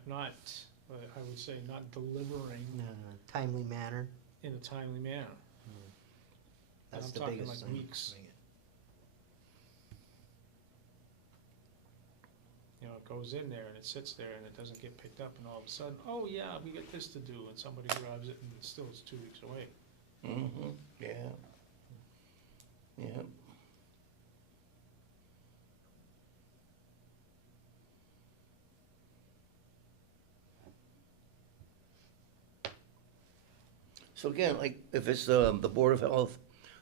I would say, not delivering In a timely manner, in a timely manner. that's I'm the talking biggest like thing. weeks. You know, it goes in there and it sits there and it doesn't get picked up, and all of a sudden, oh yeah, we got this to do, and somebody grabs it and still it's 2 weeks away. yeah. Yeah. So again, like, if it's the Board of Health,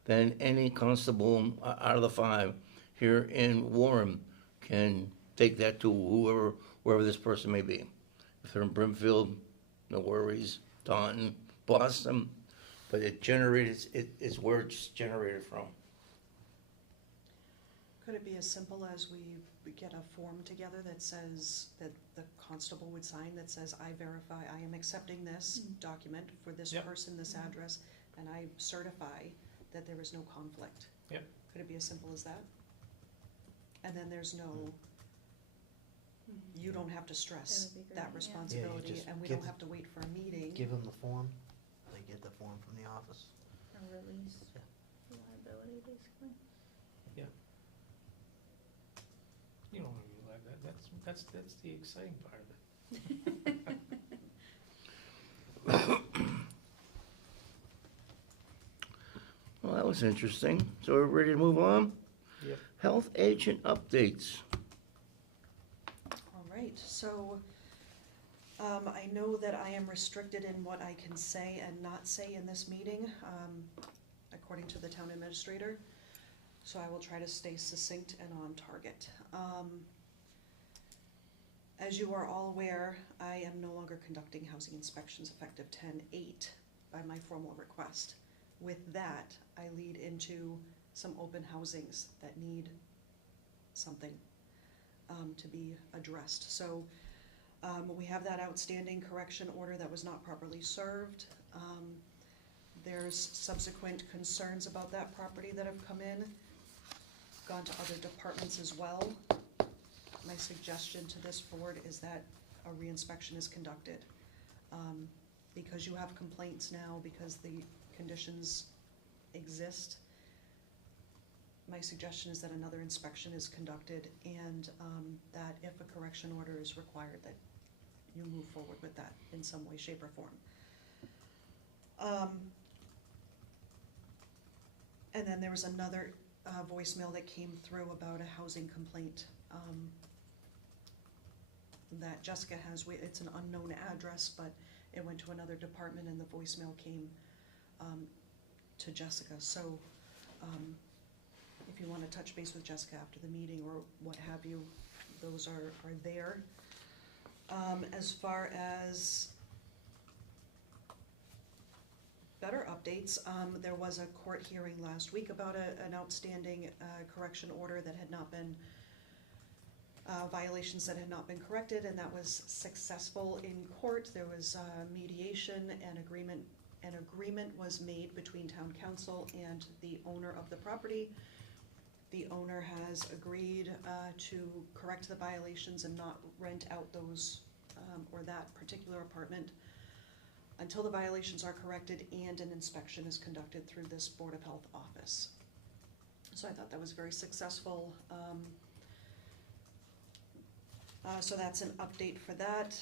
then any constable out of the 5 here in Warren can take that to whoever, wherever this person may be. If they're in Brimfield, no worries, Taunton, Boston, but it generates, it's where it's generated from. Could it be as simple as we get a form together that says, that the constable would sign, that says, I verify, I am accepting this document for this Yep. person, this address, and I certify that there is no conflict? Yep. Could it be as simple as that? And then there's no, you don't have to stress That would be great, that yeah. responsibility, just and we give- don't have to wait for a meeting. Give them the form, they get the form from the office. A release, Yeah. liability, basically. You don't wanna be like that, that's the exciting part of it. Well, that was interesting. So we're ready to move on? Yep. Health agent updates. All right, so, I know that I am restricted in what I can say and not say in this meeting, according to the town administrator. So I will try to stay succinct and on target. As you are all aware, I am no longer conducting housing inspections effective 10/8 by my formal request. With that, I lead into some open housings that need something to be addressed. So we have that outstanding correction order that was not properly served. There's subsequent concerns about that property that have come in, gone to other departments as well. My suggestion to this board is that a reinspection is conducted. Because you have complaints now, because the conditions exist, my suggestion is that another inspection is conducted, and that if a correction order is required, that you move forward with that in some way, shape, or form. And then there was another voicemail that came through about a housing complaint that Jessica has. It's an unknown address, but it went to another department, and the voicemail came to Jessica. So if you wanna touch base with Jessica after the meeting or what have you, those are there. As far as better updates, there was a court hearing last week about an outstanding correction order that had not been, violations that had not been corrected, and that was successful in court. There was mediation and agreement. An agreement was made between town council and the owner of the property. The owner has agreed to correct the violations and not rent out those, or that particular apartment until the violations are corrected and an inspection is conducted through this Board of Health office. So I thought that was very successful. So that's an update for that.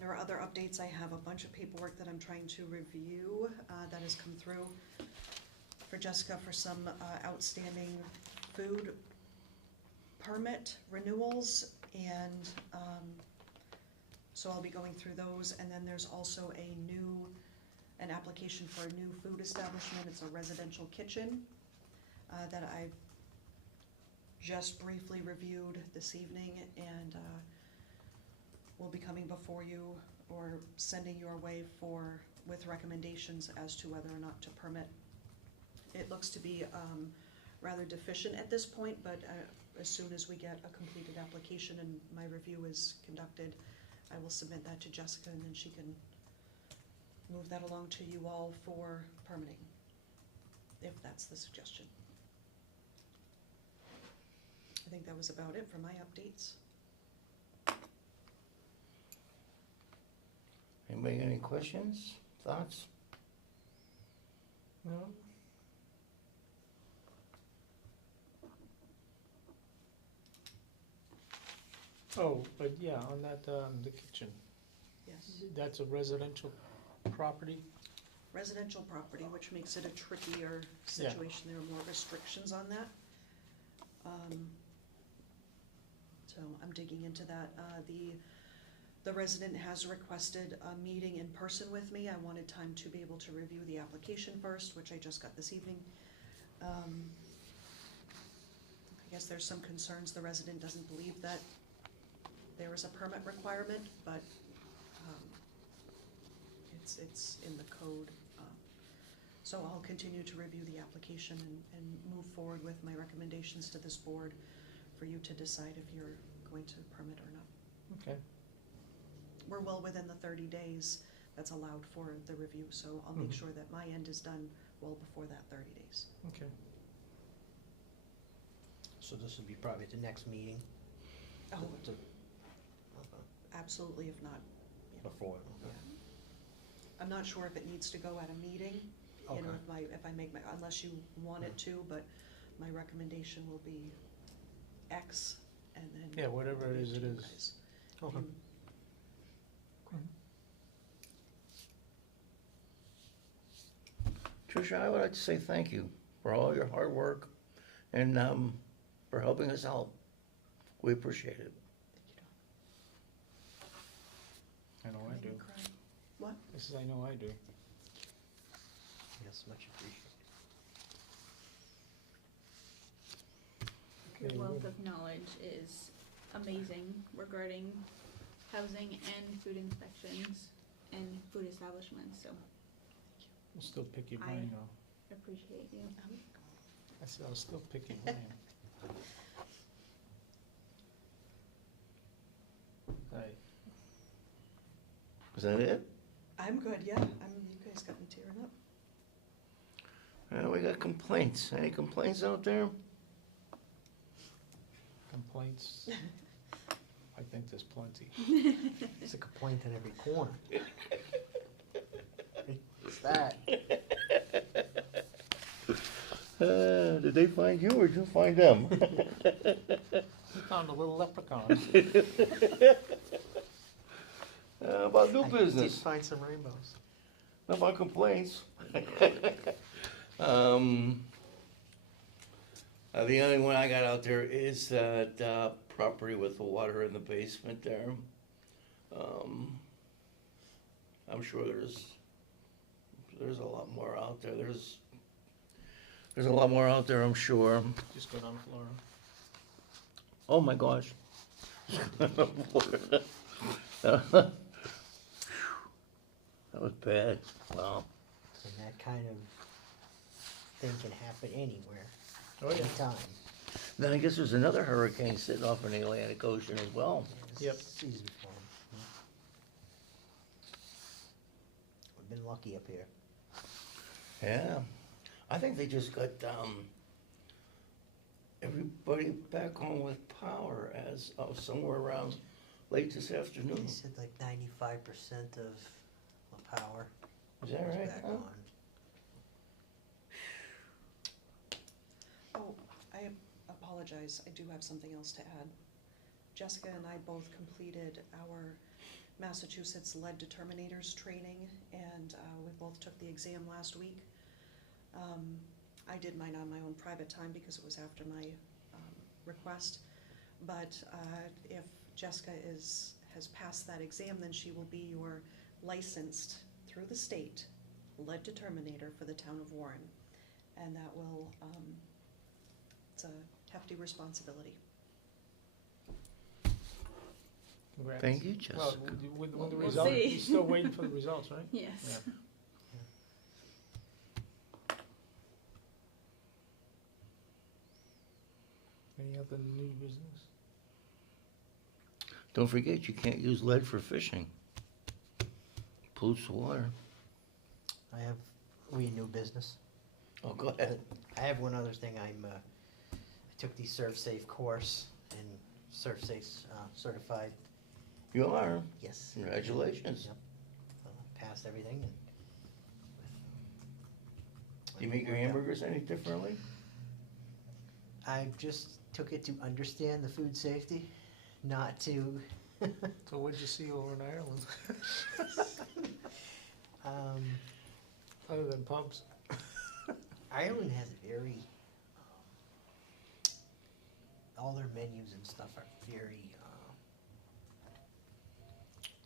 There are other updates. I have a bunch of paperwork that I'm trying to review that has come through for Jessica for some outstanding food permit renewals, and so I'll be going through those. And then there's also an application for a new food establishment. It's a residential kitchen that I've just briefly reviewed this evening, and will be coming before you or sending your way with recommendations as to whether or not to permit. It looks to be rather deficient at this point, but as soon as we get a completed application and my review is conducted, I will submit that to Jessica, and then she can move that along to you all for permitting, if that's the suggestion. I think that was about it for my updates. Anybody got any questions, thoughts? No? Oh, but yeah, on that, the kitchen, Yes. that's a residential property? residential property, which makes it a trickier Yeah. situation. There are more restrictions on that. So I'm digging into that. The resident has requested a meeting in person with me. I wanted time to be able to review the application first, which I just got this evening. I guess there's some concerns. The resident doesn't believe that there is a permit requirement, but it's in the code. So I'll continue to review the application and move forward with my recommendations to this board for you to decide if you're going to permit or not. Okay. We're well within the 30 days that's allowed for the review, so I'll make Mhm. sure that my end is done well before that 30 days. Okay. So this would be probably the next meeting? Oh, To- absolutely, if not, Before? yeah. I'm not sure if it needs to go at a meeting, you know, Okay. if I make my, unless you want it to, but my recommendation will be X, and then. Yeah, whatever it is, to it you is. guys. Okay. You- Tricia, I would like to say thank you for all your hard work and, for helping us out. We appreciate it. I know I Made do. me cry. What? This is, I know I do. Yes, much appreciated. Your Okay, wealth good. of knowledge is amazing regarding housing and food inspections and food establishments, so I'll still pick your I- brain though. appreciate you. I said I'll still pick your brain. Right. Is that it? I'm good, yeah, you guys got me tearing up. We got complaints. Any complaints out there? Complaints? I think there's plenty. It's a complaint in every corner. It's that. Did they find you or did you find them? We found a little leprechaun. About new I business, did find some rainbows. not about complaints. The only one I got out there is that property with the water in the basement there. I'm sure there's a lot more out there. There's a lot more out there, I'm sure. Just go down Florida. Oh my gosh. That was bad. Wow. And that kind of thing can happen anywhere, Oh, yeah. anytime. Then I guess there's another hurricane sitting off in the Atlantic Ocean as well. It's Yep. Season for 'em. We've been lucky up here. Yeah. I think they just got everybody back home with power as of somewhere around late this afternoon. They said like 95% of the power Is that was right? back Huh? on. Oh, I apologize, I do have something else to add. Jessica and I both completed our Massachusetts lead determinators training, and we both took the exam last week. I did mine on my own private time because it was after my request, but if Jessica has passed that exam, then she will be your licensed through the state lead determinator for the town of Warren, and that will, it's a hefty responsibility. Congrats. Thank you, Well, Jessica. with the We'll result, see. you're still waiting for the results, right? Yes. Yeah. Any other new business? Don't forget, you can't use lead for fishing. Pollutes the water. I have, we new business. Oh, go ahead. I have one other thing, I took the ServSafe course and ServSafe certified, You are. yes. Congratulations. Yep. Passed everything and. Do you make your hamburgers any differently? I just took it to understand the food safety, not to, So what'd you see over in Ireland? other than pubs. Ireland has very, all their menus and stuff are very,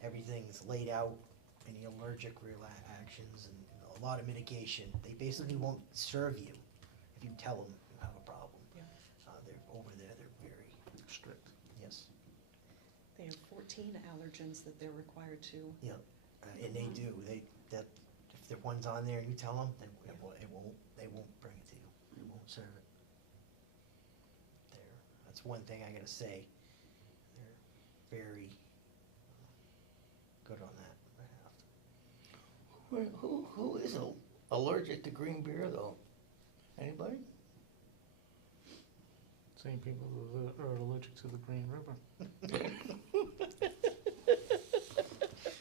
everything's laid out, any allergic reactions and a lot of mitigation. They basically won't serve you if you tell them you have a problem. Yeah. They're over there, they're very, Strict. yes, They have 14 allergens that they're required to. and they do, that, if the one's on there, you tell them, then they won't bring it to you, they won't serve it. That's one thing I gotta say, they're very good on that behalf. Who is allergic to green beer though? Anybody? Same people that are allergic to the Green River.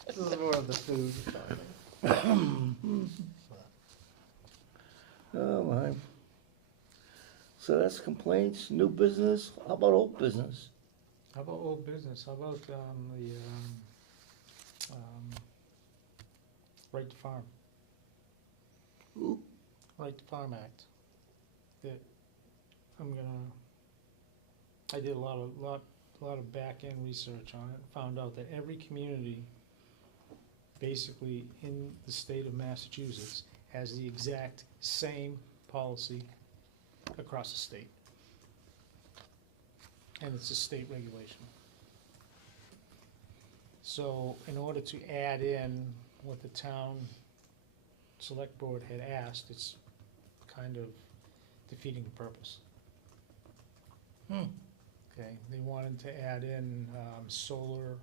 This is more of the food. Oh my. So that's complaints, new business, how about old business? How about old business? How about, Right to Farm? Ooh. Right to Farm Act. That I did a lot of back-end research on it, found out that every community, basically in the state of Massachusetts, has the exact same policy across the state. And it's a state regulation. So in order to add in what the town select board had asked, it's kind of defeating the purpose. Okay, they wanted to add in solar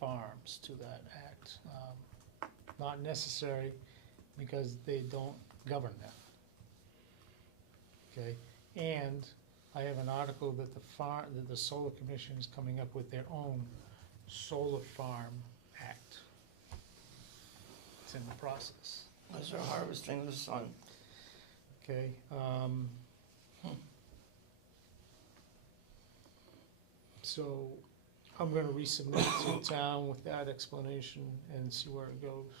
farms to that act. Not necessary because they don't govern that. Okay, and I have an article that the Solar Commission is coming up with their own solar farm act. It's in the process. As they're harvesting the sun. Okay, so I'm gonna resubmit it to the town with that explanation and see where it goes.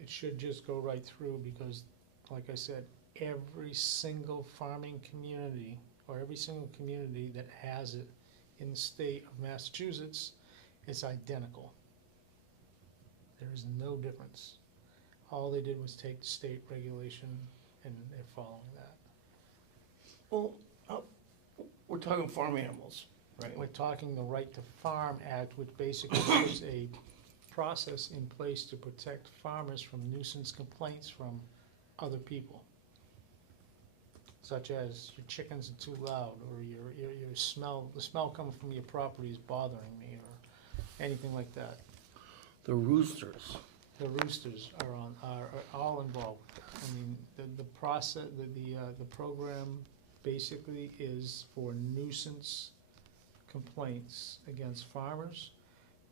It should just go right through because, like I said, every single farming community, or every single community that has it in the state of Massachusetts, is identical. There is no difference. All they did was take the state regulation and they're following that. Well, we're talking farm animals, right? We're talking the Right to Farm Act, which basically puts a process in place to protect farmers from nuisance complaints from other people. Such as your chickens are too loud, or your smell, the smell coming from your property is bothering me, or anything like that. The roosters. The roosters are all involved. I mean, the process, the program basically is for nuisance complaints against farmers,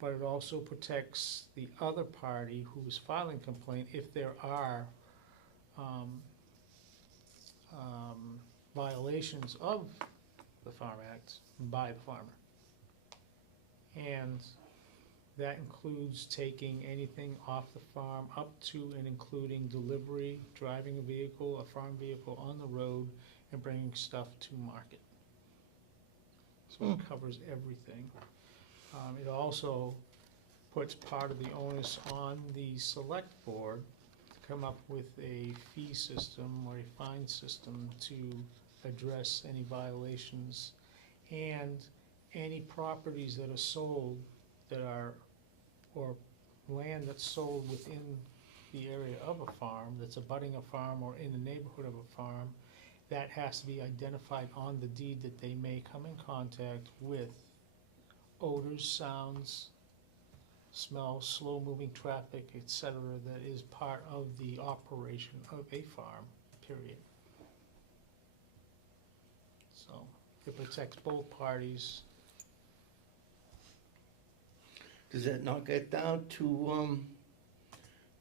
but it also protects the other party who is filing complaint if there are violations of the Farm Act by the farmer. And that includes taking anything off the farm up to and including delivery, driving a vehicle, a farm vehicle on the road, and bringing stuff to market. So it covers everything. It also puts part of the onus on the select board to come up with a fee system or a fine system to address any violations, and any properties that are sold that are, or land that's sold within the area of a farm, that's abutting a farm or in the neighborhood of a farm, that has to be identified on the deed that they may come in contact with odors, sounds, smell, slow-moving traffic, etc., that is part of the operation of a farm, period. So it protects both parties. Does that not get down to,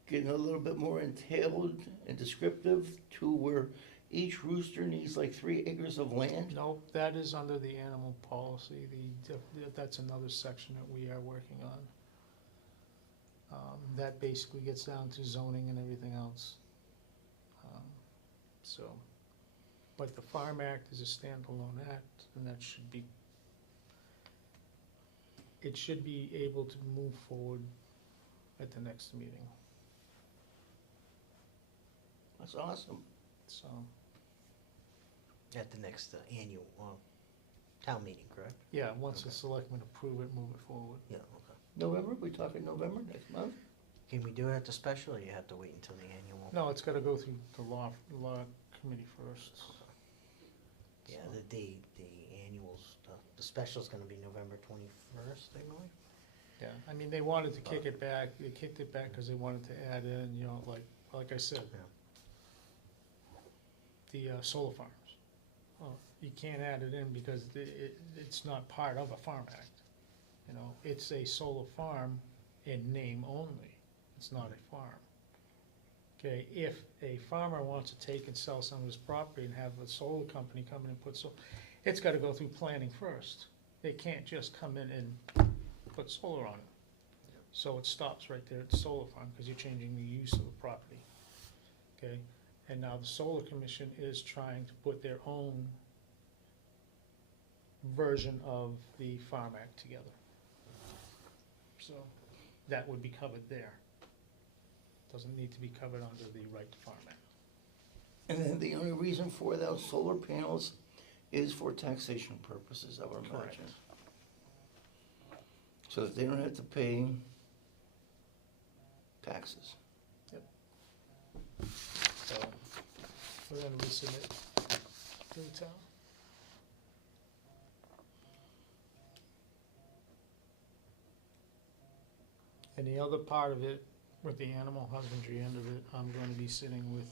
getting a little bit more entailed and descriptive to where each rooster needs like 3 acres of land? Nope, that is under the animal policy, that's another section that we are working on. That basically gets down to zoning and everything else. So, but the Farm Act is a standalone act, and that should be, it should be able to move forward at the next meeting, That's awesome. so, At the next annual, town meeting, correct? yeah, once the Okay. selectmen approve it, move it forward. Yeah, okay. November, we talking November next month? Can we do it at the special, or you have to wait until the annual? No, it's gotta go through the law committee first. Yeah, the annuals, the special's gonna be November 21st, I believe. Yeah, I mean, they wanted to kick it back, they kicked it back because they wanted to add in, you know, like I said, the solar farms. Well, you can't add it in because it's not part of a farm act. You know, it's a solar farm in name only, it's not a farm. Okay, if a farmer wants to take and sell some of his property and have a solar company come in and put it's gotta go through planning first. They can't just come in and put solar on it. So it stops right there at the solar farm, because you're changing the use of the property. Okay, and now the solar commission is trying to put their own version of the Farm Act together. So that would be covered there. Doesn't need to be covered under the Right to Farm Act. And then the only reason for those solar panels is for taxation purposes, I would Correct. imagine. So that they don't have to pay taxes. So we're gonna resubmit to the town. And the other part of it, with the animal husbandry end of it, I'm gonna be sitting with,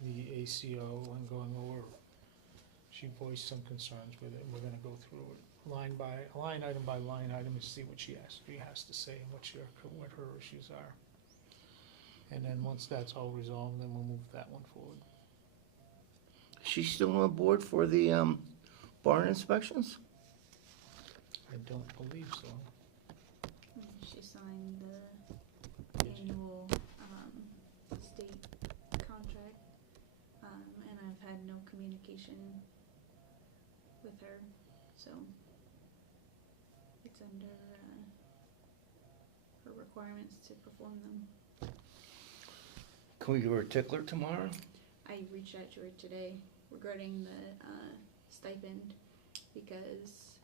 the ACO and going over, she voiced some concerns with it, and we're gonna go through it line item by line item and see what she has to say and what her issues are. And then once that's all resolved, then we'll move that one forward. She's still on board for the barn inspections? I don't believe so. She signed the annual, state contract, and I've had no communication with her, so it's under, her requirements to perform them. Can we give her a tickler tomorrow? I reached out to her today regarding the, stipend, because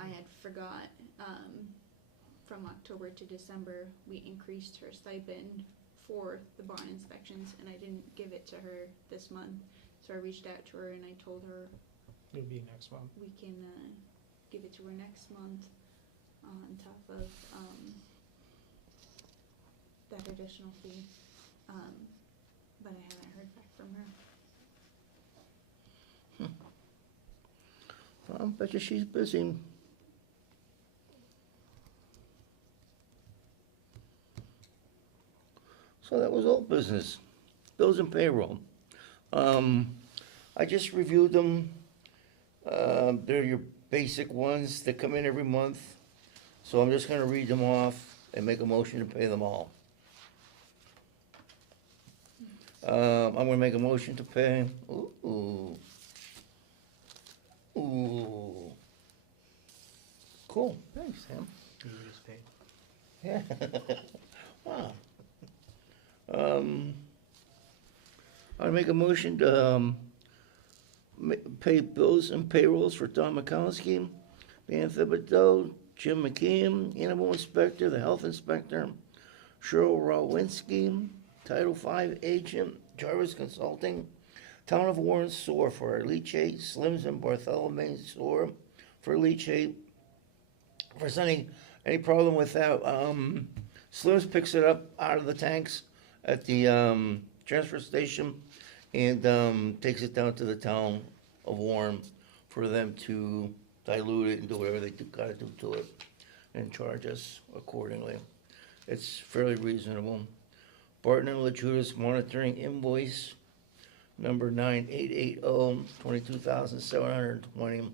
I had forgot, from October to December, we increased her stipend for the barn inspections, and I didn't give it to her this month. So I reached out to her and I told her It'll be next month. we can, give it to her next month on top of, that additional fee. But I haven't heard back from her. I bet you she's busy. So that was old business, bills and payroll. I just reviewed them. They're your basic ones that come in every month. So I'm just gonna read them off and make a motion to pay them all. I'm gonna make a motion to pay, ooh. Cool, thanks, Sam. You just paid. Yeah. Wow. I'll make a motion to, pay bills and payrolls for Tom McCoskey, Dan Thibodeau, Jim McKeon, Animal Inspector, the Health Inspector, Cheryl Rawinski, Title V Agent, Jarvis Consulting, Town of Warren Sewer for leachate, Slims and Bartholomew Sewer for leachate. If there's any problem with that, Slims picks it up out of the tanks at the transfer station and takes it down to the town of Warren for them to dilute it and do whatever they gotta do to it and charge us accordingly. It's fairly reasonable. Barton and Lechutis monitoring invoice number 9880, $22,720.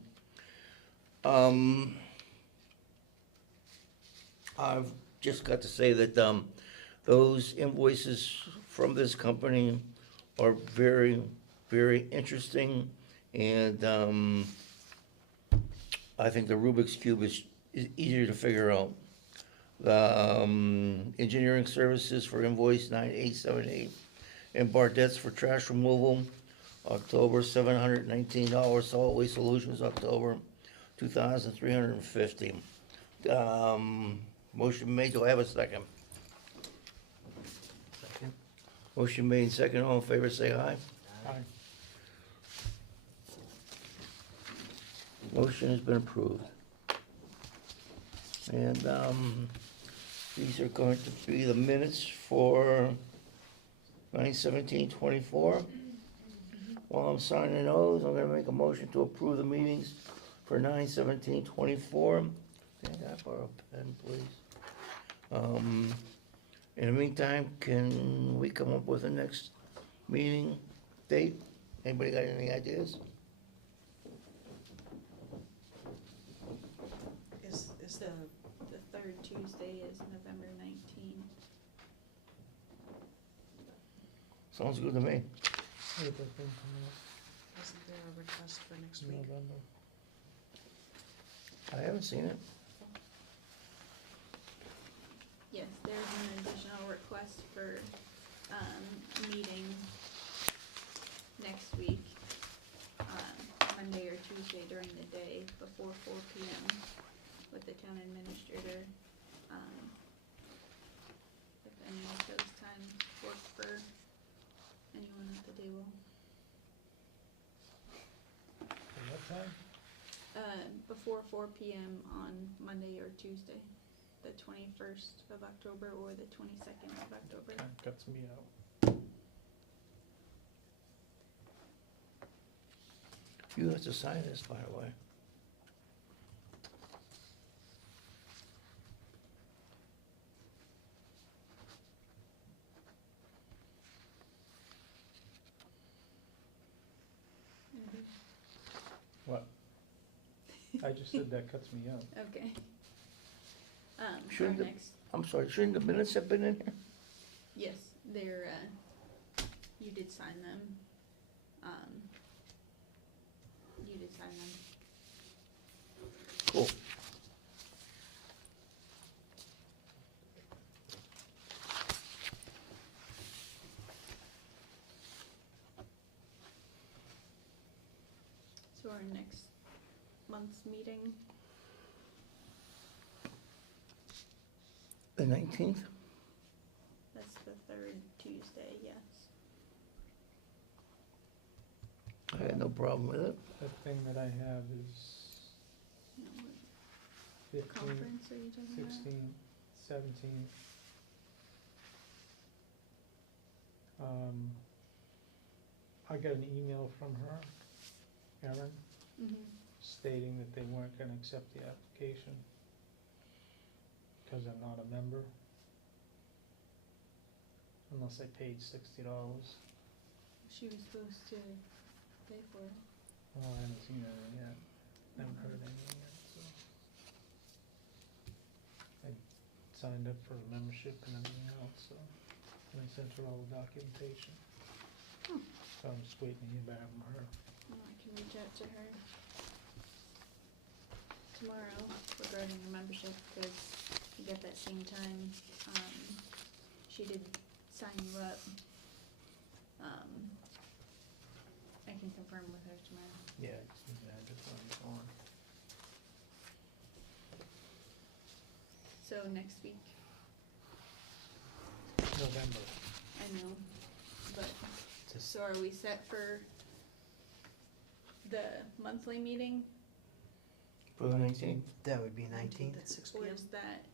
I've just got to say that, those invoices from this company are very, very interesting, and, I think the Rubik's Cube is easier to figure out. Engineering services for invoice 9878, and Bardette's for trash removal, October $719, solid waste solutions, October 2,350. Motion made, do I have a second? Second. Motion made, second, all in favor, say aye. Aye. Motion has been approved. And, these are going to be the minutes for 9/17/24. While I'm signing those, I'm gonna make a motion to approve the meetings for 9/17/24. Can I borrow a pen, please? In the meantime, can we come up with the next meeting date? Anybody got any ideas? Is the, The third Tuesday is November 19th. Sounds good to me. Wait, that thing come isn't there a request for next out week? November. I haven't seen it. Yes, there's an additional request for, meeting next week, Monday or Tuesday during the day before 4 PM with the town administrator. If any of those times work for anyone at the table. At what time? Before 4 PM on Monday or Tuesday, the 21st of October or the 22nd of October. Kinda cuts me out. You have to sign this, by the way. What? I just said that cuts me out. Okay. Our Shouldn't the- next, I'm sorry, shouldn't the minutes have been in here? yes, they're, you did sign them. You did sign them. Cool. So our next month's meeting, The 19th? that's the third Tuesday, yes. I had no problem with it. The thing that I have is No, what 15, conference are you talking about? 16, 17. I got an email from her, Erin, Mhm. stating that they weren't gonna accept the application because I'm not a member. Unless I paid $60. She was supposed to pay for it. Well, I haven't seen anything yet. I haven't heard anything yet, so. I signed up for a membership and everything else, so, and I sent her all the documentation. Hmm. So I'm just waiting to hear back from her. Well, I can reach out to her tomorrow regarding the membership, because you got that same time, she did sign you up. I can confirm with her tomorrow. Yeah, just need the address on the phone. So next week, November. I know, but, Just- so are we set for the monthly meeting, For the 19th? That would be 19th. At 6 or PM. is that,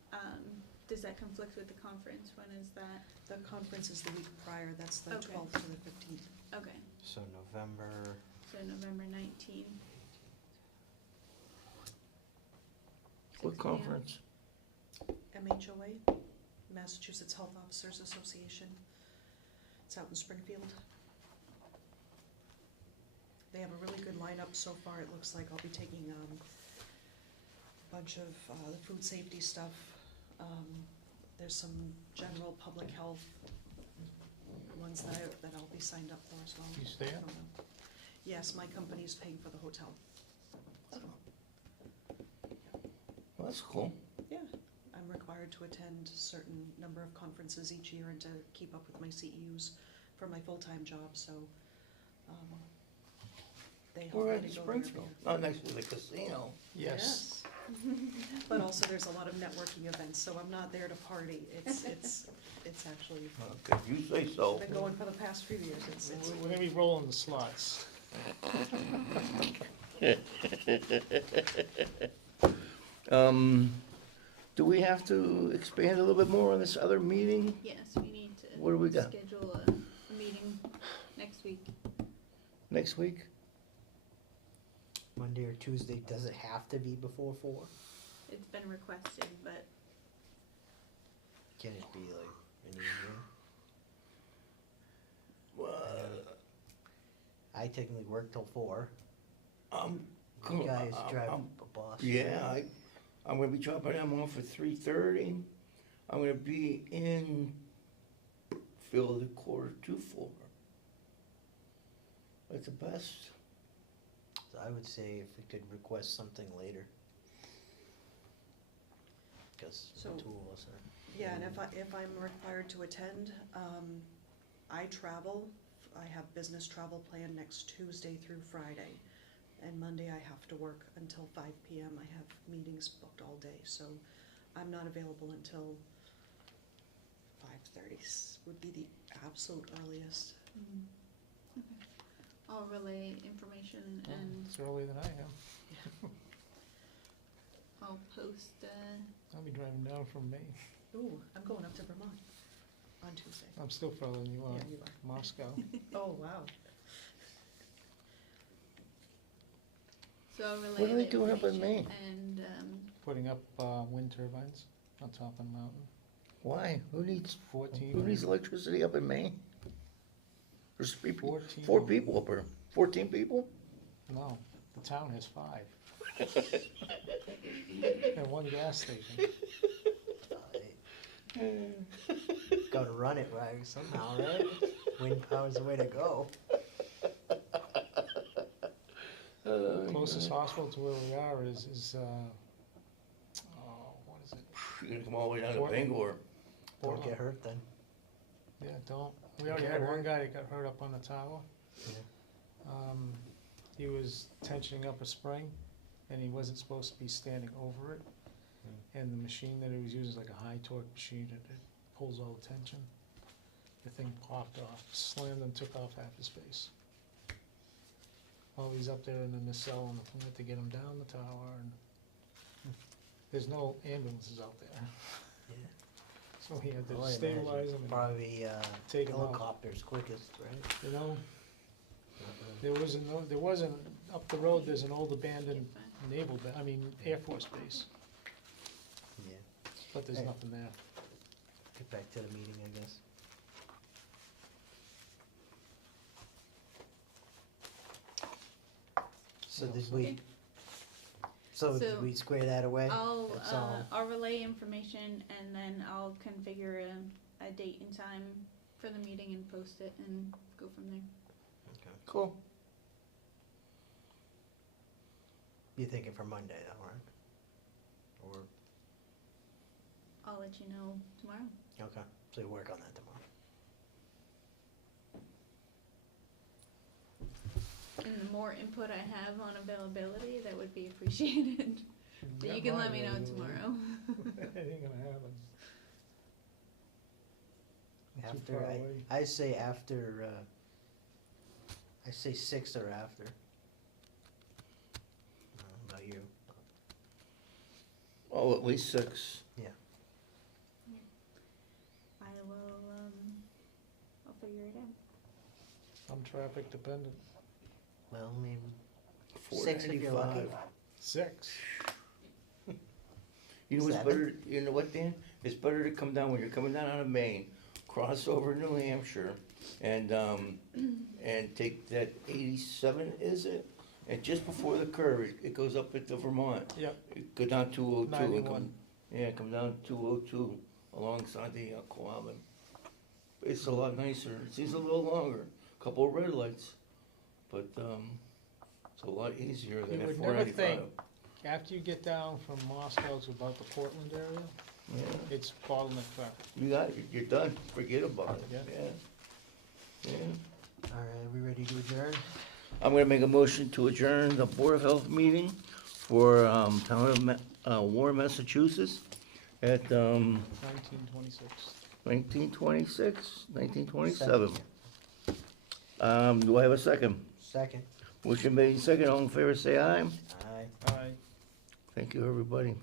does that conflict with the conference? When is that? The conference is the week prior, that's the Okay. 12th to the 15th. Okay, So November, so November 19th. What 6 p.m. conference? MHOA, Massachusetts Health Officers Association. It's out in Springfield. They have a really good lineup so far. It looks like I'll be taking a bunch of the food safety stuff, there's some general public health ones that I'll be signed up for as well. You stay I up? don't know. Yes, my company's paying for the hotel. So, Well, that's cool. yeah, I'm required to attend a certain number of conferences each year and to keep up with my CEUs for my full-time job, so, they help We're me at to go there every Springfield, year. not next to the casino. Yes. But also there's a lot of networking events, so I'm not there to party. It's actually, Okay, you say so. been going for the past few years. It's We're gonna be rolling the slots. Do we have to expand a little bit more on this other meeting? Yes, we need to. What do we got? Schedule a meeting next week. Next week? Monday or Tuesday, does it have to be before 4? It's been requested, but Can it be like an evening? I technically work till 4. You guys drive a bus. Yeah, I'm gonna be dropping them off at 3:30. I'm gonna be in Phil at 3:45. That's the best. So I would say if we could request something later. Cause the So- 2 of us are. yeah, and if I'm required to attend, I travel. I have business travel planned next Tuesday through Friday. And Monday I have to work until 5 PM. I have meetings booked all day, so I'm not available until 5:30 would be the absolute earliest. okay. I'll relay information and It's earlier than I am. I'll post, I'll be driving down from Maine. Ooh, I'm going up to Vermont on Tuesday. I'm still further than you are. Yeah, you are. Moscow. Oh, wow. so I'll relay What are they the doing up in information Maine? And, Putting up, wind turbines on top of the mountain. Why? Who needs 14. electricity up in Maine? There's 14. 4 people up there. 14 people? No, the town has 5. And 1 gas station. Gotta run it right somehow, right? Wind power's the way to go. Closest hospital to where we are is, what is it? You're gonna come all the way down to Portland. Bangor. Don't Portland. get hurt then. Yeah, don't. We already had one guy that got hurt up on the tower. Yeah. He was tensioning up a spring, and he wasn't supposed to be standing over it. And the machine that he was using is like a high torque machine, it pulls all the tension. The thing popped off, slammed and took off half his face. While he's up there in the nacelle on the plant to get him down the tower, and there's no ambulances out there. Yeah. So he had Well, to I stabilize imagine him, and, Probably, Take 'em out. helicopter's quickest, right? you know, there wasn't, up the road, there's an old abandoned Air Force base, Yeah. but there's Hey. nothing there. Get back to the meeting, I guess. So Yeah, did so- we, so So, did we square that away? I'll, That's all. I'll relay information and then I'll configure a date and time for the meeting and post it and go from there. Okay. Cool. You're thinking for Monday though, right? Or, I'll let you know tomorrow. okay, so you work on that tomorrow. And the more input I have on availability, that would be appreciated. But you can let me know tomorrow. It ain't gonna happen. Too After, far away. I say after, I say 6 or after. About you? Oh, at least 6. I will, I'll figure it out. I'm traffic dependent. Well, maybe 6 if you're lucky. 6. You know what's 7? better, you know what, Dan? It's better to come down when you're coming down out of Maine, cross over New Hampshire, and take that 87, is it? And just before the curve, it goes up into Vermont. Yep. Go down 202. and 91. come- Yeah, come down 202, alongside the Quabbin. It's a lot nicer, it seems a little longer, couple of red lights, but, it's a lot easier than You at would four never ninety-five. think, after you get down from Moscow to about the Portland area, Yeah, it's bottleneck traffic. you got it, you're done, forget about it, Yeah. yeah. Yeah. All right, are we ready to adjourn? I'm gonna make a motion to adjourn the Board of Health meeting for, Town of Warren, Massachusetts at, 1926. 1926, 1927. Do I have a second? Second. Motion made second, all in favor, say aye. Aye. All right. Thank you, everybody.